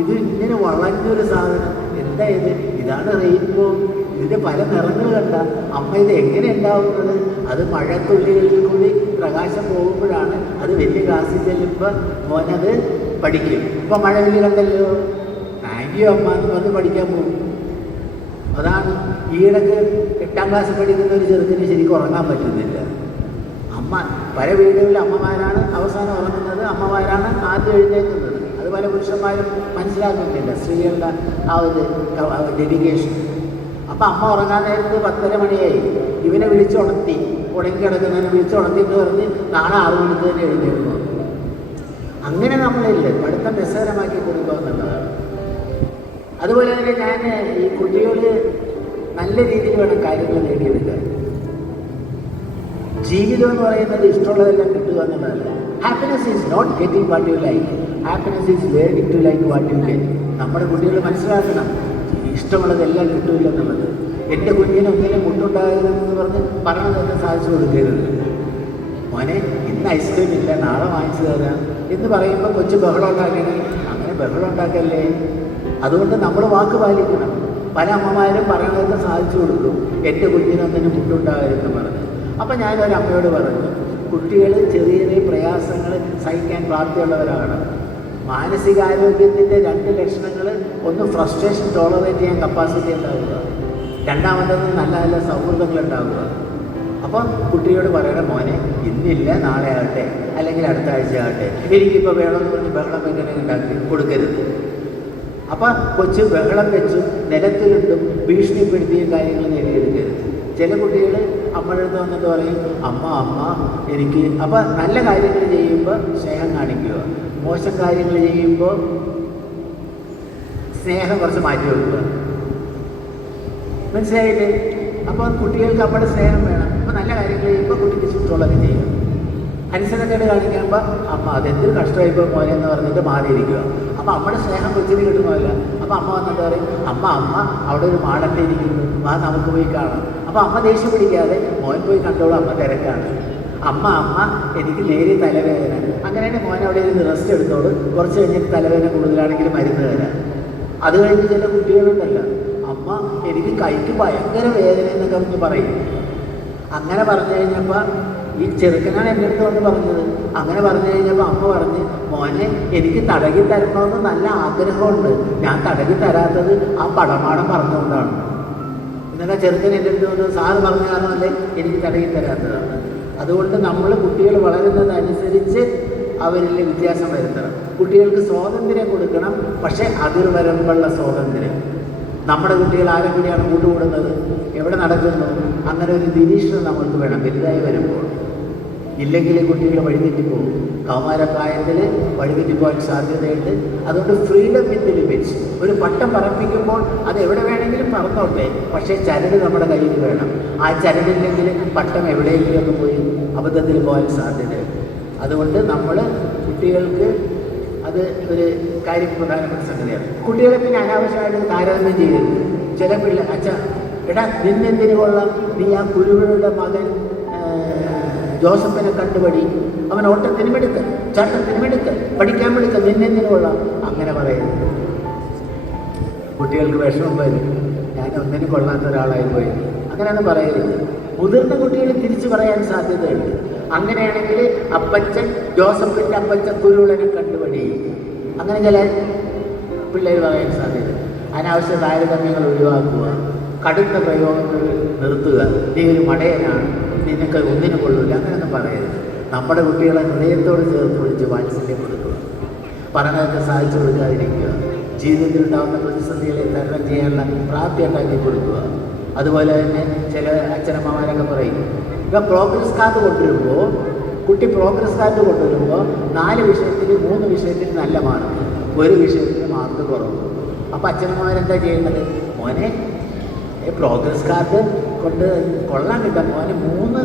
ഇത് ഇങ്ങനെ വളഞ്ഞൊരു സാധനം, എന്താ ഇത്? ഇതാണ് റെയിൻബോ. ഇതിൻ്റെ പല നിറങ്ങൾ കണ്ട അമ്മ, ഇത് എങ്ങനെ ഉണ്ടാവുന്നത്? അത് മഴത്തുള്ളികളിൽ കൂടി പ്രകാശം പോകുമ്പോഴാണ്. അത് വലിയ ക്ലാസ്സിൽ ചെല്ലുമ്പോൾ മോനത് പഠിക്കും. ഇപ്പം മഴവില്ല് കണ്ടല്ലോ, താങ്ക് യു അമ്മ എന്ന് പറഞ്ഞ് പഠിക്കാൻ പോകും. അതാണ് ഈയിടയ്ക്ക് 8ാം ക്ലാസ്സിൽ പഠിക്കുന്ന ഒരു ചെറുക്കിന് ശരിക്കും ഉറങ്ങാൻ പറ്റുന്നില്ല. അമ്മ പല വീടുകളിൽ അമ്മമാരാണ് അവസാനം ഉറങ്ങുന്നത്, അമ്മമാരാണ് ആദ്യം എഴുന്നേൽക്കുന്നത്. അത് പല പുരുഷന്മാരും മനസ്സിലാക്കുന്നില്ല, സ്ത്രീകളുടെ ആ ഒരു ഡെഡിക്കേഷൻ. അപ്പം അമ്മ ഉറങ്ങാൻ നേരത്ത് 10:30 മണിയായി. ഇവനെ വിളിച്ചുണർത്തി, ഉടങ്ങി കിടക്കുന്നതിനെ വിളിച്ചുണർത്തി എന്ന് പറഞ്ഞ് നാളെ 6 മണിക്ക് തന്നെ എഴുന്നേൽക്കുന്നു. അങ്ങനെ നമ്മളില്ല, പഠിത്തം രസകരമാക്കി കൊടുക്കുക എന്നുള്ളതാണ്. അതുപോലെ തന്നെ ഞാൻ ഈ കുട്ടികൾ നല്ല രീതിയിൽ വേണം കാര്യങ്ങൾ നേടിയെടുക്കാൻ. ജീവിതം എന്ന് പറയുന്നത് ഇഷ്ടമുള്ളതെല്ലാം കിട്ടുക എന്നുള്ളതല്ല. Happiness is not getting what you like, happiness is learning to like what you get. നമ്മുടെ കുട്ടികൾ മനസ്സിലാക്കണം, ഇഷ്ടമുള്ളതെല്ലാം കിട്ടൂലെന്നുള്ളത്. എൻ്റെ കുഞ്ഞിന് ഒന്നിനും മുട്ടുണ്ടാകരുതെന്ന് പറഞ്ഞത് സാധിച്ചു കൊടുക്കരുത്. മോനെ ഇന്ന് ഐസ്ക്രീം ഇല്ല, നാളെ വാങ്ങിച്ചു തരാം എന്ന് പറയുമ്പോൾ കൊച്ചു ബഹളം ഉണ്ടാക്കണേ. അങ്ങനെ ബഹളം ഉണ്ടാക്കല്ലേ. അതുകൊണ്ട് നമ്മൾ വാക്ക് പാലിക്കണം. പല അമ്മമാരും പറയണതൊക്കെ സാധിച്ചു കൊടുക്കും, എൻ്റെ കുഞ്ഞിനൊന്നിനും മുട്ടുണ്ടാകരുതെന്ന് പറഞ്ഞ്. അപ്പം ഞാനൊരമ്മയോട് പറഞ്ഞു, കുട്ടികൾ ചെറിയ ചെറിയ പ്രയാസങ്ങൾ സഹിക്കാൻ പ്രാപ്തിയുള്ളവരാണ്. മാനസികാരോഗ്യത്തിൻ്റെ 2 ലക്ഷണങ്ങൾ: ഒന്ന് ഫ്രസ്ട്രേഷൻ ടോളറേറ്റ് ചെയ്യാൻ കപ്പാസിറ്റി ഉണ്ടാവുക, രണ്ടാമത്തത് നല്ല നല്ല സൗഹൃദങ്ങൾ ഉണ്ടാവുക. അപ്പം കുട്ടിയോട് പറയണം, മോനെ ഇന്നില്ല നാളെ ആകട്ടെ, അല്ലെങ്കിൽ അടുത്ത ആഴ്ച ആകട്ടെ, എനിക്കിപ്പോൾ വേണമെന്ന് പറഞ്ഞ് ബഹളം എങ്ങനെ ഉണ്ടാക്കി കൊടുക്കരുത്. അപ്പം കൊച്ചു ബഹളം വെച്ചും നിലത്തിലുണ്ടും ഭീഷണിപ്പെടുത്തിയും കാര്യങ്ങൾ നേടിയെടുക്കരുത്. ചില കുട്ടികൾ അമ്മയുടെ അടുത്ത് വന്നിട്ട് പറയും, അമ്മ അമ്മ എനിക്ക്. അപ്പം നല്ല കാര്യങ്ങൾ ചെയ്യുമ്പോൾ സ്നേഹം കാണിക്കുക, മോശം കാര്യങ്ങൾ ചെയ്യുമ്പോൾ സ്നേഹം കുറച്ച് മാറ്റി വെക്കുക. മനസ്സിലായില്ലേ? അപ്പോൾ കുട്ടികൾക്ക് അമ്മയുടെ സ്നേഹം വേണം. അപ്പോൾ നല്ല കാര്യങ്ങൾ ചെയ്യുമ്പോൾ കുട്ടിക്ക് ചുറ്റുള്ളത് ചെയ്യുക. അനുസരണക്കേട് കാണിക്കുമ്പോൾ അമ്മ അതെന്തൊരു കഷ്ടമായിപ്പോൾ മോനെ എന്ന് പറഞ്ഞിട്ട് മാറിയിരിക്കുക. അപ്പോൾ അമ്മയുടെ സ്നേഹം കൊച്ചിന് കിട്ടുന്നതല്ല. അപ്പോൾ അമ്മ വന്നിട്ട് പറയും, അമ്മ അമ്മ അവിടെ ഒരു മാടത്തെ ഇരിക്കുന്നു, വാ നമുക്ക് പോയി കാണാം. അപ്പോൾ അമ്മ ദേഷ്യം പിടിക്കാതെ, മോൻ പോയി കണ്ടോളൂ, അമ്മ തിരക്കാണ്. അമ്മ അമ്മ എനിക്ക് നേരിയ തലവേദന. അങ്ങനെയാണ് മോൻ അവിടെ ഇരുന്ന് റെസ്റ്റ് എടുത്തോളൂ, കുറച്ച് കഴിഞ്ഞിട്ട് തലവേദന കൂടുതലാണെങ്കിൽ മരുന്ന് തരാം. അത് കഴിഞ്ഞ് ചില കുട്ടികളുണ്ടല്ല, അമ്മ എനിക്ക് കൈക്ക് ഭയങ്കര വേദന എന്നൊക്കെ പറഞ്ഞ് പറയും. അങ്ങനെ പറഞ്ഞു കഴിഞ്ഞപ്പോൾ ഈ ചെറുക്കനാണ് എൻ്റെ അടുത്ത് വന്ന് പറഞ്ഞത്. അങ്ങനെ പറഞ്ഞു കഴിഞ്ഞപ്പോൾ അമ്മ പറഞ്ഞ്, മോനെ എനിക്ക് തടകി തരണമെന്ന് നല്ല ആഗ്രഹമുണ്ട്, ഞാൻ തടകി തരാത്തത് ആ പടമാടം പറഞ്ഞുകൊണ്ടാണ്. ഇന്നലെ ചെറുക്കൻ എൻ്റെ അടുത്ത് വന്ന്, സാറ് പറഞ്ഞ കാരണമല്ലേ എനിക്ക് തടകി തരാത്തതാണ്. അതുകൊണ്ട് നമ്മൾ കുട്ടികൾ വളരുന്നതനുസരിച്ച് അവരിൽ വ്യത്യാസം വരുത്തണം. കുട്ടികൾക്ക് സ്വാതന്ത്ര്യം കൊടുക്കണം, പക്ഷേ അതിർവരമ്പുള്ള സ്വാതന്ത്ര്യം. നമ്മുടെ കുട്ടികൾ ആരെ കൂടിയാണ് കൂട്ടുകൂടുന്നത്, എവിടെ നടക്കുന്നു, അങ്ങനെ ഒരു നിരീക്ഷണം നമ്മൾക്ക് വേണം വലുതായി വരുമ്പോൾ. ഇല്ലെങ്കിൽ കുട്ടികൾ വഴിതെറ്റിപ്പോകും. കൗമാരപ്രായത്തിൽ വഴിതെറ്റിപ്പോകാൻ സാധ്യതയുണ്ട്. അതുകൊണ്ട് ഫ്രീഡം വിത്ത് ലിമിറ്റ്സ്. ഒരു പട്ടം പറപ്പിക്കുമ്പോൾ അത് എവിടെ വേണമെങ്കിലും പറന്നോട്ടെ, പക്ഷേ ചരട് നമ്മുടെ കയ്യിൽ വേണം. ആ ചരടില്ലെങ്കിൽ പട്ടം എവിടെയെങ്കിലുമൊക്കെ പോയി അബദ്ധത്തിൽ പോകാൻ സാധ്യതയുണ്ട്. അതുകൊണ്ട് നമ്മൾ കുട്ടികൾക്ക് അത് ഒരു കാര്യം പ്രധാനപ്പെട്ട സംഗതിയാണ്. കുട്ടികളെ പിന്നെ അനാവശ്യമായിട്ട് താരതമ്യം ചെയ്യരുത്. ചില പിള്ളേർ, അച്ഛാ എടാ നിന്നെന്തിനു കൊള്ളാം, നീ ആ കുരുവിളുടെ മകൻ ജോസഫിനെ കണ്ടുപടി, അവൻ ഓട്ടത്തിന് മെടുക്കൽ, ചട്ടത്തിന് മെടുക്കൽ, പഠിക്കാൻ മെടുക്കൽ, നിന്നെന്തിനു കൊള്ളാം, അങ്ങനെ പറയരുത്. കുട്ടികൾക്ക് വിഷമം വരും, ഞാൻ ഒന്നിനും കൊള്ളാത്ത ഒരാളായി പോയി, അങ്ങനെയൊന്നും പറയരുത്. മുതിർന്ന കുട്ടികൾ തിരിച്ചു പറയാൻ സാധ്യതയുണ്ട്. അങ്ങനെയാണെങ്കിൽ അപ്പച്ചൻ ജോസഫിൻ്റെ അപ്പച്ചൻ കുരുവിളനെ കണ്ടുപടി, അങ്ങനെ ചില പിള്ളേർ പറയാൻ സാധ്യത. അനാവശ്യ താരതമ്യങ്ങൾ ഒഴിവാക്കുക, കടുത്ത പ്രയോഗങ്ങൾ നിർത്തുക. നീ ഒരു മടയനാണ്, നിനക്ക് ഒന്നിനും കൊള്ളില്ല, അങ്ങനെയൊന്നും പറയരുത്. നമ്മുടെ കുട്ടികളെ ഹൃദയത്തോട് ചേർത്ത് വിളിച്ച് വാത്സല്യം കൊടുക്കുക, പഠനത്തെ സാധിച്ചു കൊടുക്കാതിരിക്കുക, ജീവിതത്തിൽ ഉണ്ടാകുന്ന പ്രതിസന്ധികളെ തരണം ചെയ്യാനുള്ള പ്രാപ്തി ഉണ്ടാക്കി കൊടുക്കുക. അതുപോലെ തന്നെ ചില അച്ഛനമ്മമാരൊക്കെ പറയും, ഇപ്പം പ്രോഗ്രസ് കാർഡ് കൊണ്ടുവരുമ്പോൾ, കുട്ടി പ്രോഗ്രസ് കാർഡ് കൊണ്ടുവരുമ്പോൾ 4 വിഷയത്തിൽ 3 വിഷയത്തിൽ നല്ല മാർക്ക്, ഒരു വിഷയത്തിന് മാർക്ക് കുറവ്. അപ്പോൾ അച്ഛനമ്മമാരെന്താ ചെയ്യേണ്ടത്? മോനെ പ്രോഗ്രസ് കാർഡ് കൊണ്ട് കൊള്ളാൻ കിട്ടാൻ മോനെ 3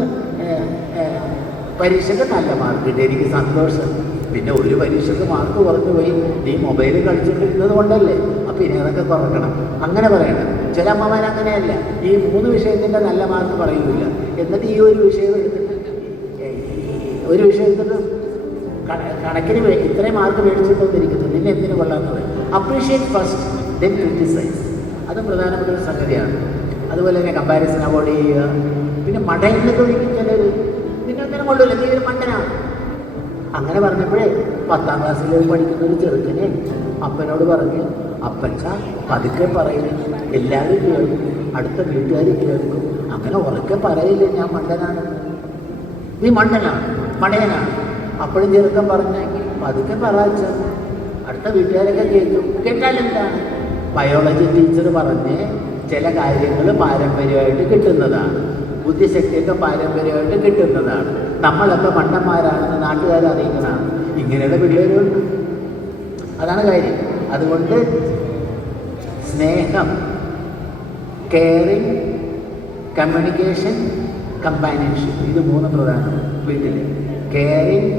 പരീക്ഷയ്ക്ക് നല്ല മാർക്ക് കിട്ടി, എനിക്ക് സന്തോഷം. പിന്നെ ഒരു പരീക്ഷയ്ക്ക് മാർക്ക് കുറഞ്ഞു പോയി, നീ മൊബൈൽ കളിച്ചുകൊണ്ടിരുന്നത് കൊണ്ടല്ലേ, അപ്പോൾ ഇനി അതൊക്കെ കുറക്കണം, അങ്ങനെ പറയണം. ചില അമ്മമാർ അങ്ങനെയല്ല, ഈ 3 വിഷയത്തിൻ്റെ നല്ല മാർക്ക് പറയൂല, എന്നിട്ട് ഈ ഒരു വിഷയം എടുത്തിട്ട് കണക്കിന് ഇത്രയും മാർക്ക് മേടിച്ചിട്ടൊന്നിരിക്കുന്നത്, നിന്നെ എന്തിനു കൊള്ളാമെന്ന് പറയും. Appreciate first, then criticise. അതും പ്രധാനപ്പെട്ട ഒരു സംഗതിയാണ്. അതുപോലെ തന്നെ കമ്പാരിസൺ അവോയ്ഡ് ചെയ്യുക. പിന്നെ മടയുന്നത് ഒഴിക്കും ചിലർ, നിന്നെന്തിനും കൊള്ളില്ല, നീ ഒരു മണ്ടനാണ്. അങ്ങനെ പറഞ്ഞപ്പോഴേ 10ാം ക്ലാസ്സിൽ പഠിക്കുന്ന ഒരു ചെറുക്കനെ അപ്പനോട് പറഞ്ഞ്, അപ്പച്ച പതുക്കെ പറയുന്നത് എല്ലാവരും കേൾക്കും, അടുത്ത വീട്ടുകാർ കേൾക്കും, അങ്ങനെ ഉറക്കെ പറയില്ല ഞാൻ മണ്ടനാണ്, നീ മണ്ടനാണ്, മടയനാണ്. അപ്പോഴും ചെറുക്കൻ പറഞ്ഞ പതുക്കെ പറച്ച, അടുത്ത വീട്ടുകാരൊക്കെ കേൾക്കും. കേട്ടാലെന്താണ്? ബയോളജി ടീച്ചർ പറഞ്ഞ് ചില കാര്യങ്ങൾ പാരമ്പര്യമായിട്ട് കിട്ടുന്നതാണ്, ബുദ്ധിശക്തിയൊക്കെ പാരമ്പര്യമായിട്ട് കിട്ടുന്നതാണ്. നമ്മളൊക്കെ മണ്ടന്മാരാണെന്ന് നാട്ടുകാരെ അറിയിക്കുന്നതാണ്. ഇങ്ങനെയുള്ള പിള്ളേരുണ്ട്, അതാണ് കാര്യം. അതുകൊണ്ട് സ്നേഹം, കെയറിങ്, കമ്മ്യൂണിക്കേഷൻ, കമ്പാനിയൻഷിപ്പ്, ഇത് 3 പ്രധാനം വീട്ടിൽ. Caring,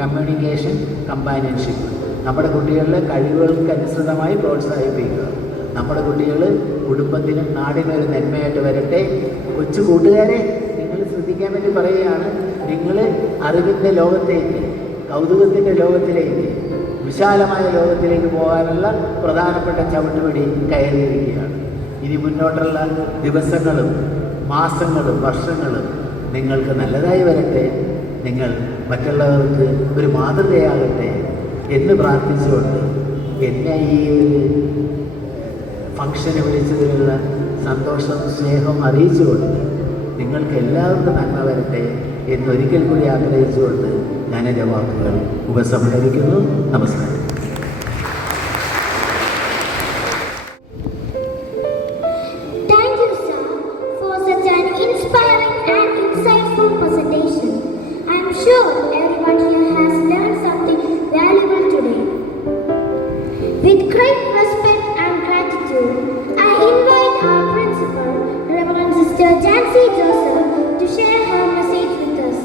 communication, companionship. നമ്മുടെ കുട്ടികളുടെ കഴിവുകൾക്ക് അനുസൃതമായി പ്രോത്സാഹിപ്പിക്കുക. നമ്മുടെ കുട്ടികൾ കുടുംബത്തിനും നാടിനും ഒരു നന്മയായിട്ട് വരട്ടെ. കൊച്ചു കൂട്ടുകാരെ, നിങ്ങൾ ശ്രദ്ധിക്കാൻ വേണ്ടി പറയുകയാണ്, നിങ്ങൾ അറിവിൻ്റെ ലോകത്തേക്ക്, കൗതുകത്തിൻ്റെ ലോകത്തിലേക്ക്, വിശാലമായ ലോകത്തിലേക്ക് പോകാനുള്ള പ്രധാനപ്പെട്ട ചവിട്ടുപടി കയറിയിരിക്കുകയാണ്. ഇനി മുന്നോട്ടുള്ള ദിവസങ്ങളും മാസങ്ങളും വർഷങ്ങളും നിങ്ങൾക്ക് നല്ലതായി വരട്ടെ. നിങ്ങൾ മറ്റുള്ളവർക്ക് ഒരു മാതൃകയാകട്ടെ എന്ന് പ്രാർത്ഥിച്ചുകൊണ്ട് എന്നെ ഈ ഒരു ഫംഗ്ഷന് വിളിച്ചതിലുള്ള സന്തോഷവും സ്നേഹവും അറിയിച്ചുകൊണ്ട് നിങ്ങൾക്ക് എല്ലാവർക്കും നന്മ വരട്ടെ എന്നൊരിക്കൽ കൂടി ആഗ്രഹിച്ചുകൊണ്ട് ഞാൻ എൻ്റെ വാക്കുകൾ ഉപസംഹരിക്കുന്നു. നമസ്കാരം. Thank you, sir, for such an inspiring and insightful presentation. I am sure everyone here has learned something valuable today. With great respect and gratitude, I invite our principal, Reverend Sister Jancy Joseph, to share her message with us.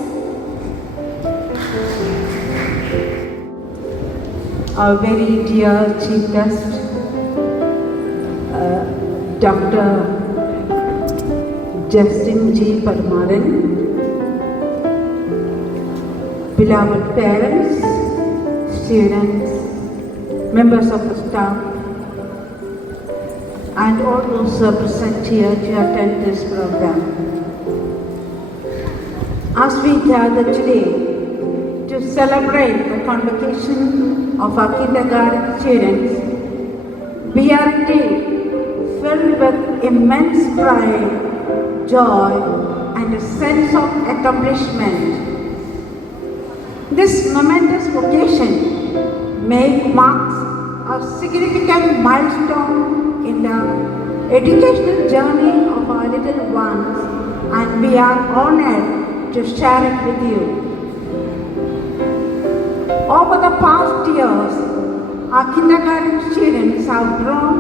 Our very dear Chief Guest, Dr. Justin G. Paramaran, beloved parents, students, members of the staff, and all those present here to attend this program. As we gather today to celebrate the convocation of our kindergarten students, we are indeed filled with immense pride, joy, and a sense of accomplishment. This momentous occasion marks a significant milestone in the educational journey of our little ones, and we are honored to share it with you. Over the past years, our kindergarten students have grown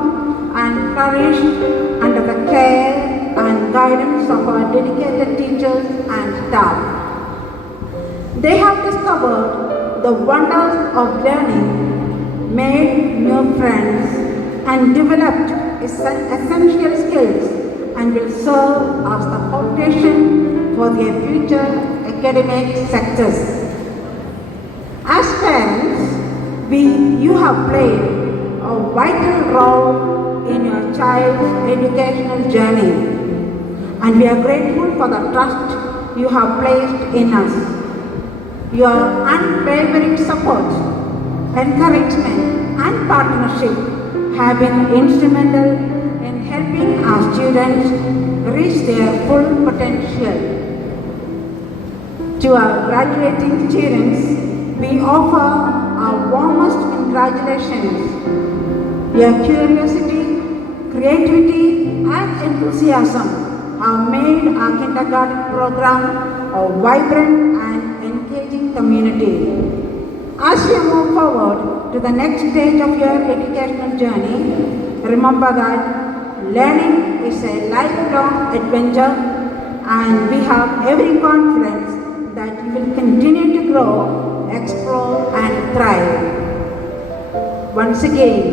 and flourished under the care and guidance of our dedicated teachers and staff. They have discovered the wonders of learning, made new friends, and developed essential skills, and will serve as the foundation for their future academic success. As parents, you have played a vital role in your child's educational journey, and we are grateful for the trust you have placed in us. Your unwavering support, encouragement, and partnership have been instrumental in helping our students reach their full potential. To our graduating students, we offer our warmest congratulations. Your curiosity, creativity, and enthusiasm have made our kindergarten program a vibrant and engaging community. As you move forward to the next stage of your educational journey, remember that learning is a lifelong adventure, and we have every confidence that you will continue to grow, explore, and thrive. Once again,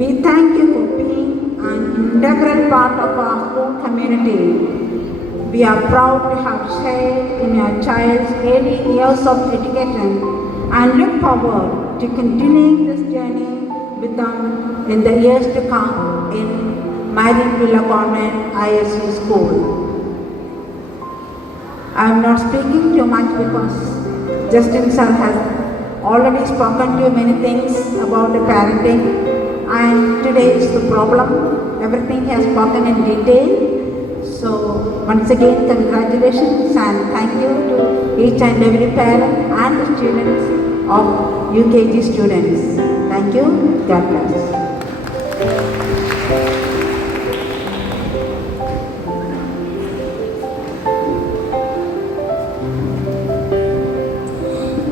we thank you for being an integral part of our school community. We are proud to have shared in your child's early years of education and look forward to continuing this journey with them in the years to come in Marienvilla Convent ISU School. I am not speaking too much because Justin sir has already spoken to you many things about the parenting, and today is the problem. Everything he has spoken in detail. So once again, congratulations and thank you to each and every parent and the students of UKG students. Thank you. God bless.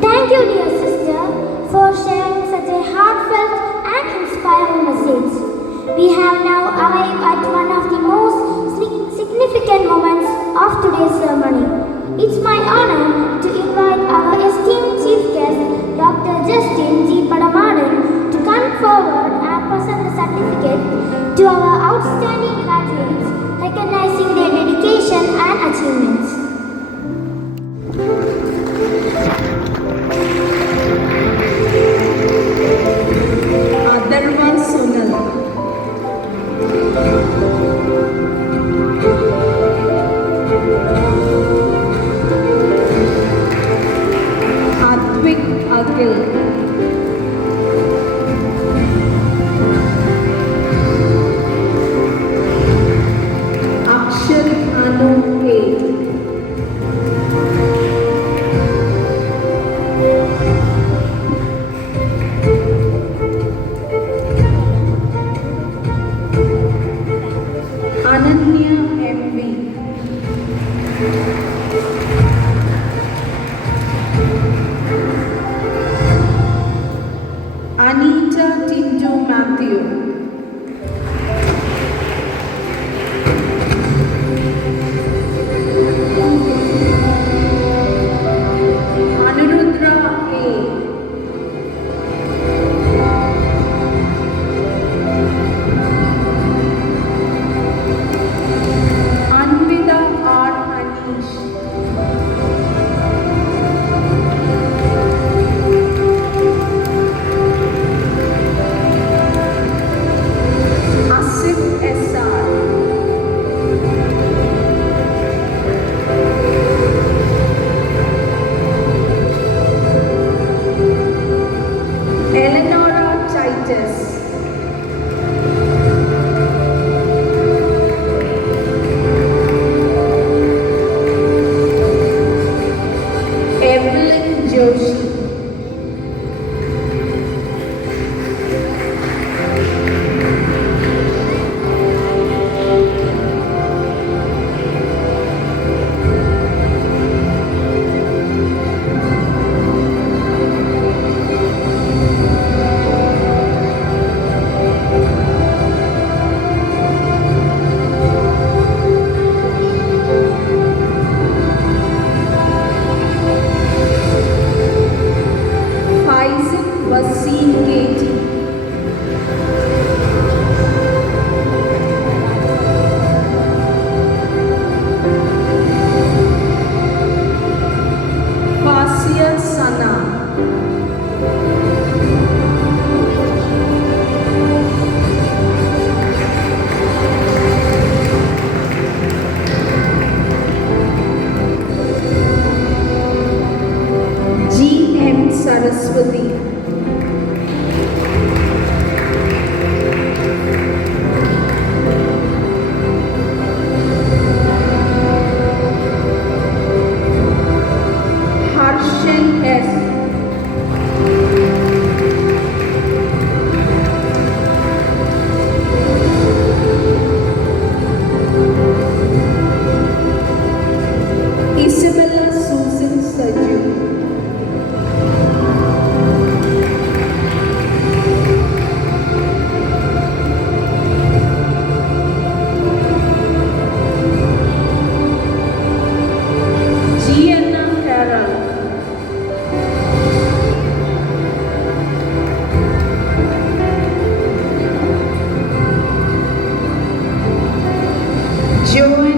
Thank you, dear sister, for sharing such a heartfelt and inspiring message. We have now arrived at one of the most significant moments of today's ceremony. It's my honor to invite our esteemed chief guest, Dr. Justin G. Paramaran, to come forward and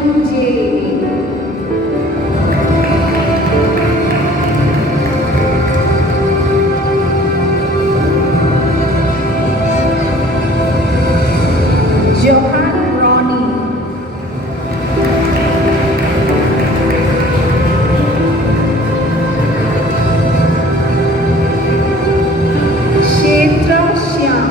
Jamie. Johan Ronnie. Kshetra Shyam.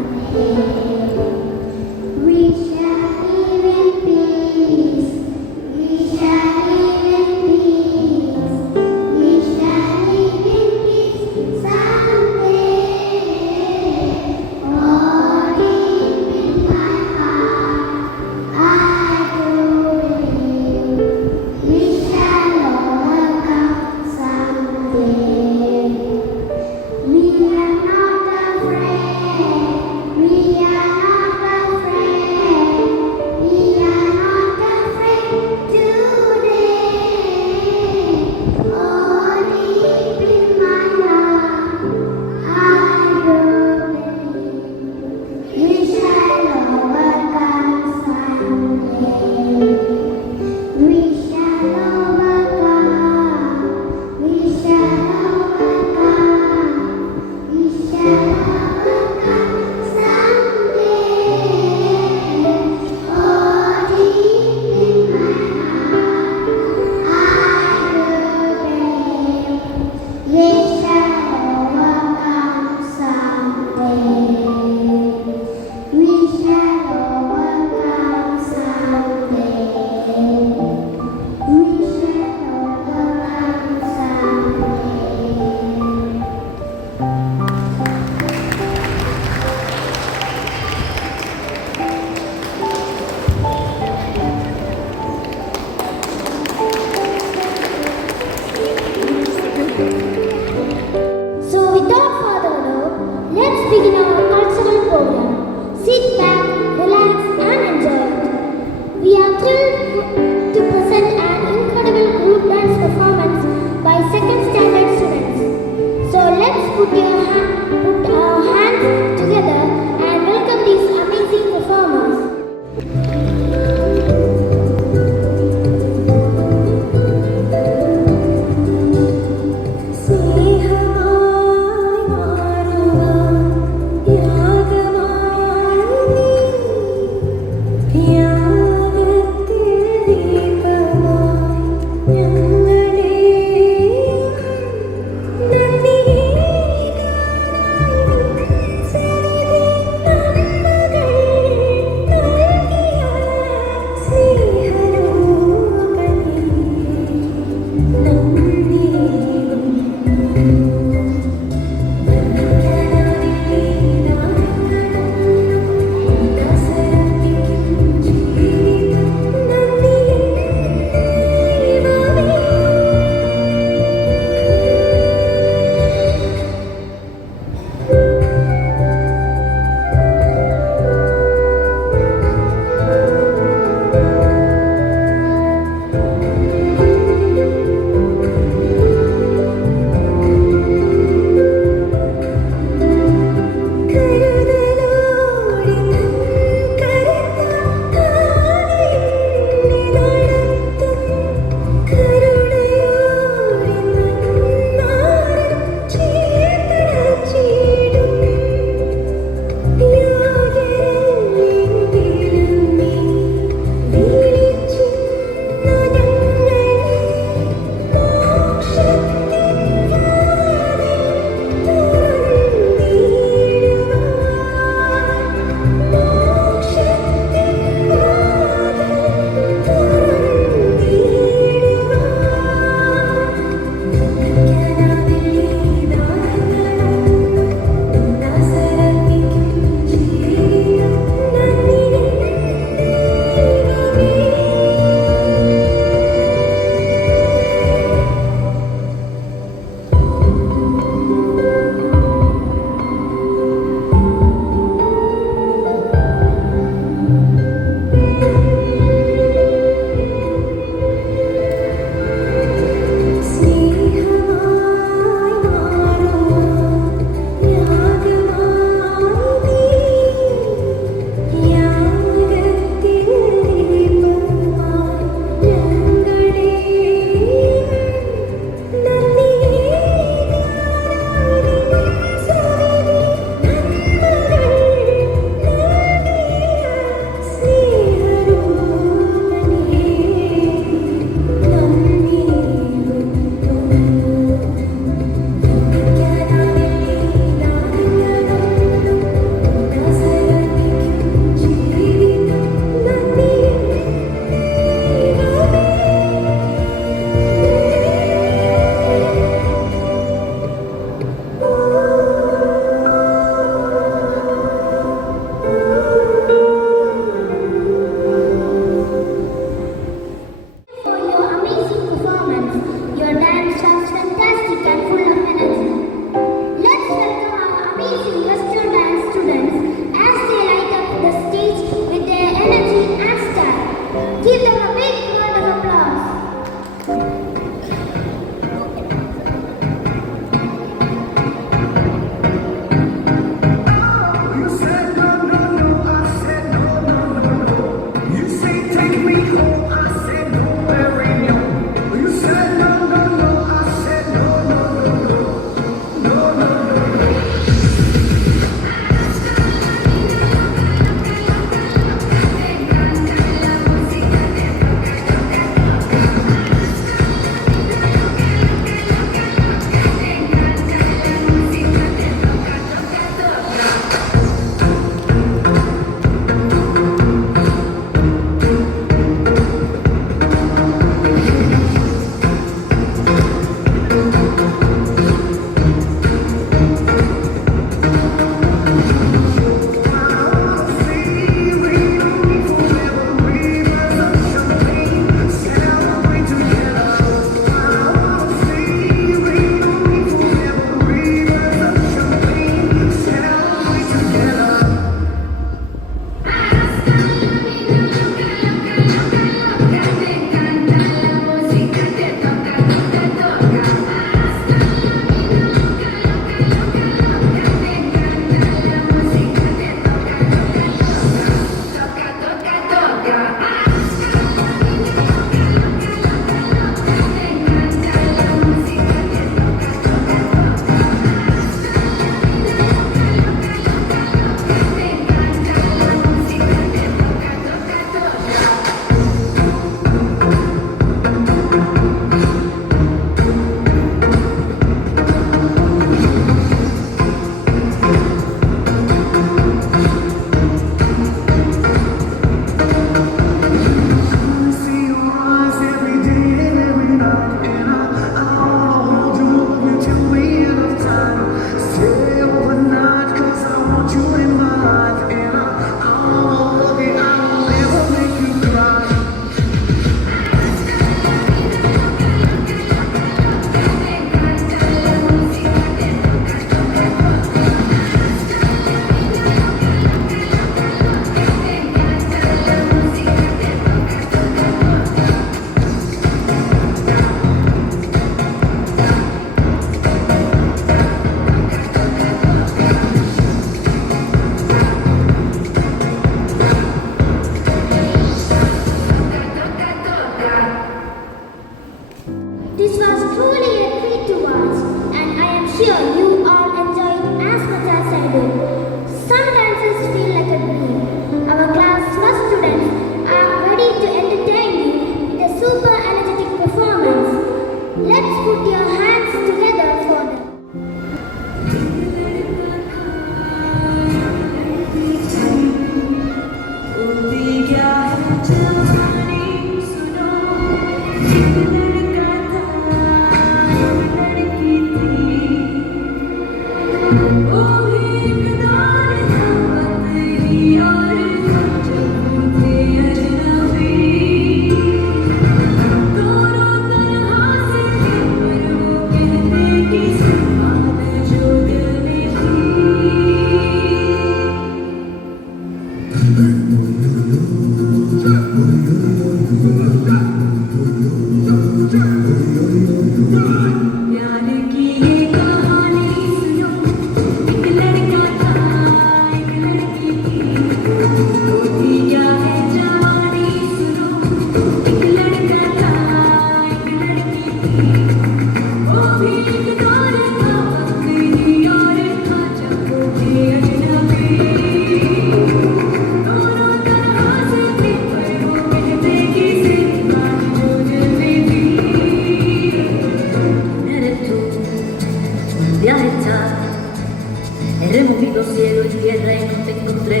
cielo y tierra y no te encontré.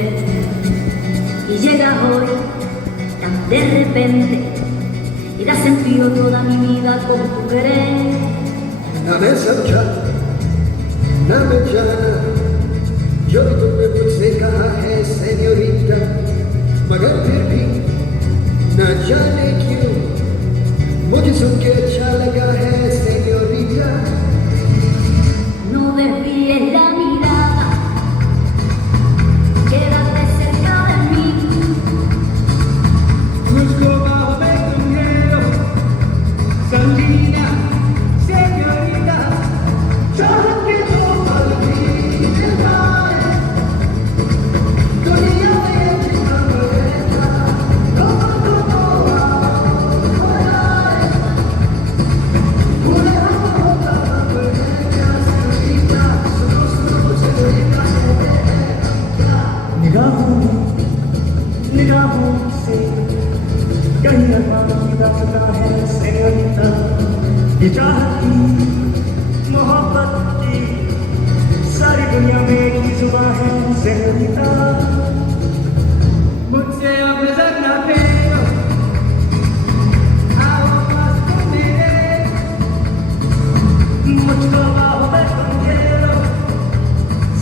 Y llegas hoy tan de repente y da sentido toda mi vida con tu querer. ना मैं समझा ना मैं जाना जो तुमने मुझसे कहा है सेन्योरिटा, मगर फिर भी न जाने क्यों मुझे सुन के अच्छा लगा है senorita. No desvíes la mirada, quédate cerca de mí. मुझको बाहों में तुम ले लो समझीना सेन्योरिटा. चाहत के दो पल भी निभाए दुनिया में जितना रहता तो हो जाए. भूले हम होता अब है क्या सेन्योरिटा. सुनो सुनो सेन्योरिटा कहते हैं क्या. निगाहों से कहीं अरमान दास्तां है सेन्योरिटा. ये चाहत की मोहब्बत की सारी दुनिया में एक ही जुबान है सेन्योरिटा. मुझसे अब नजर ना फेरो आओ पास तुम मेरे. मुझको बाहों में तुम घेरो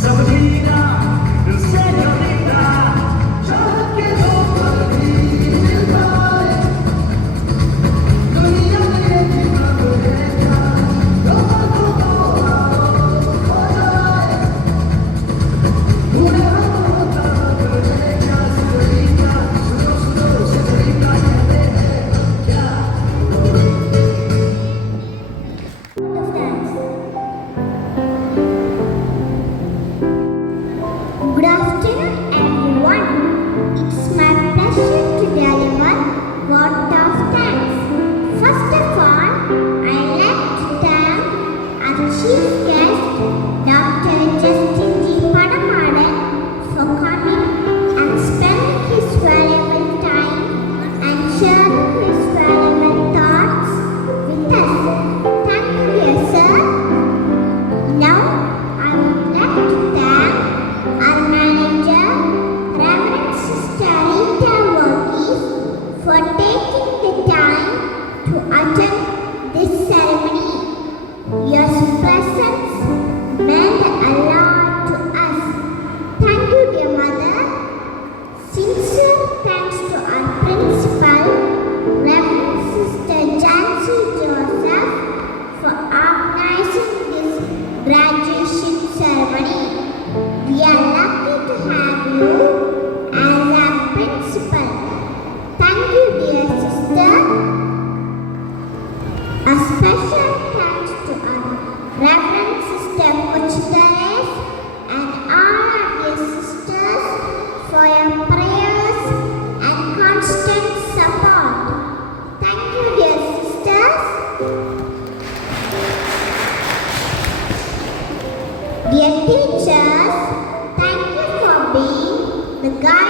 समझीना सेन्योरिटा. चाहत के दो पल भी निभाए दुनिया में जितना रहेगा तो हो जाए. भूले हम होता अब है क्या सेन्योरिटा. सुनो सुनो सेन्योरिटा कहते हैं क्या. Good afternoon, everyone. It's my pleasure to deliver word of thanks. First of all, I'd like to thank our chief guest, Dr. Justin G. Padamade, for coming and spending his valuable time and sharing his valuable thoughts with us. Thank you, dear sir. Now, I would like to thank our manager, Reverend Sister Rita Verghese, for taking the time to attend this ceremony. Your presence meant a lot to us. Thank you, dear mother. Sincere thanks to our principal, Reverend Sister Jancy Joseph, for organizing this graduation ceremony. We are lucky to have you as our principal. Thank you, dear sister. A special thanks to our Reverend Sister Puchitares and all our dear sisters for your prayers and constant support. Thank you, dear sisters. Dear teachers, thank you for being the guide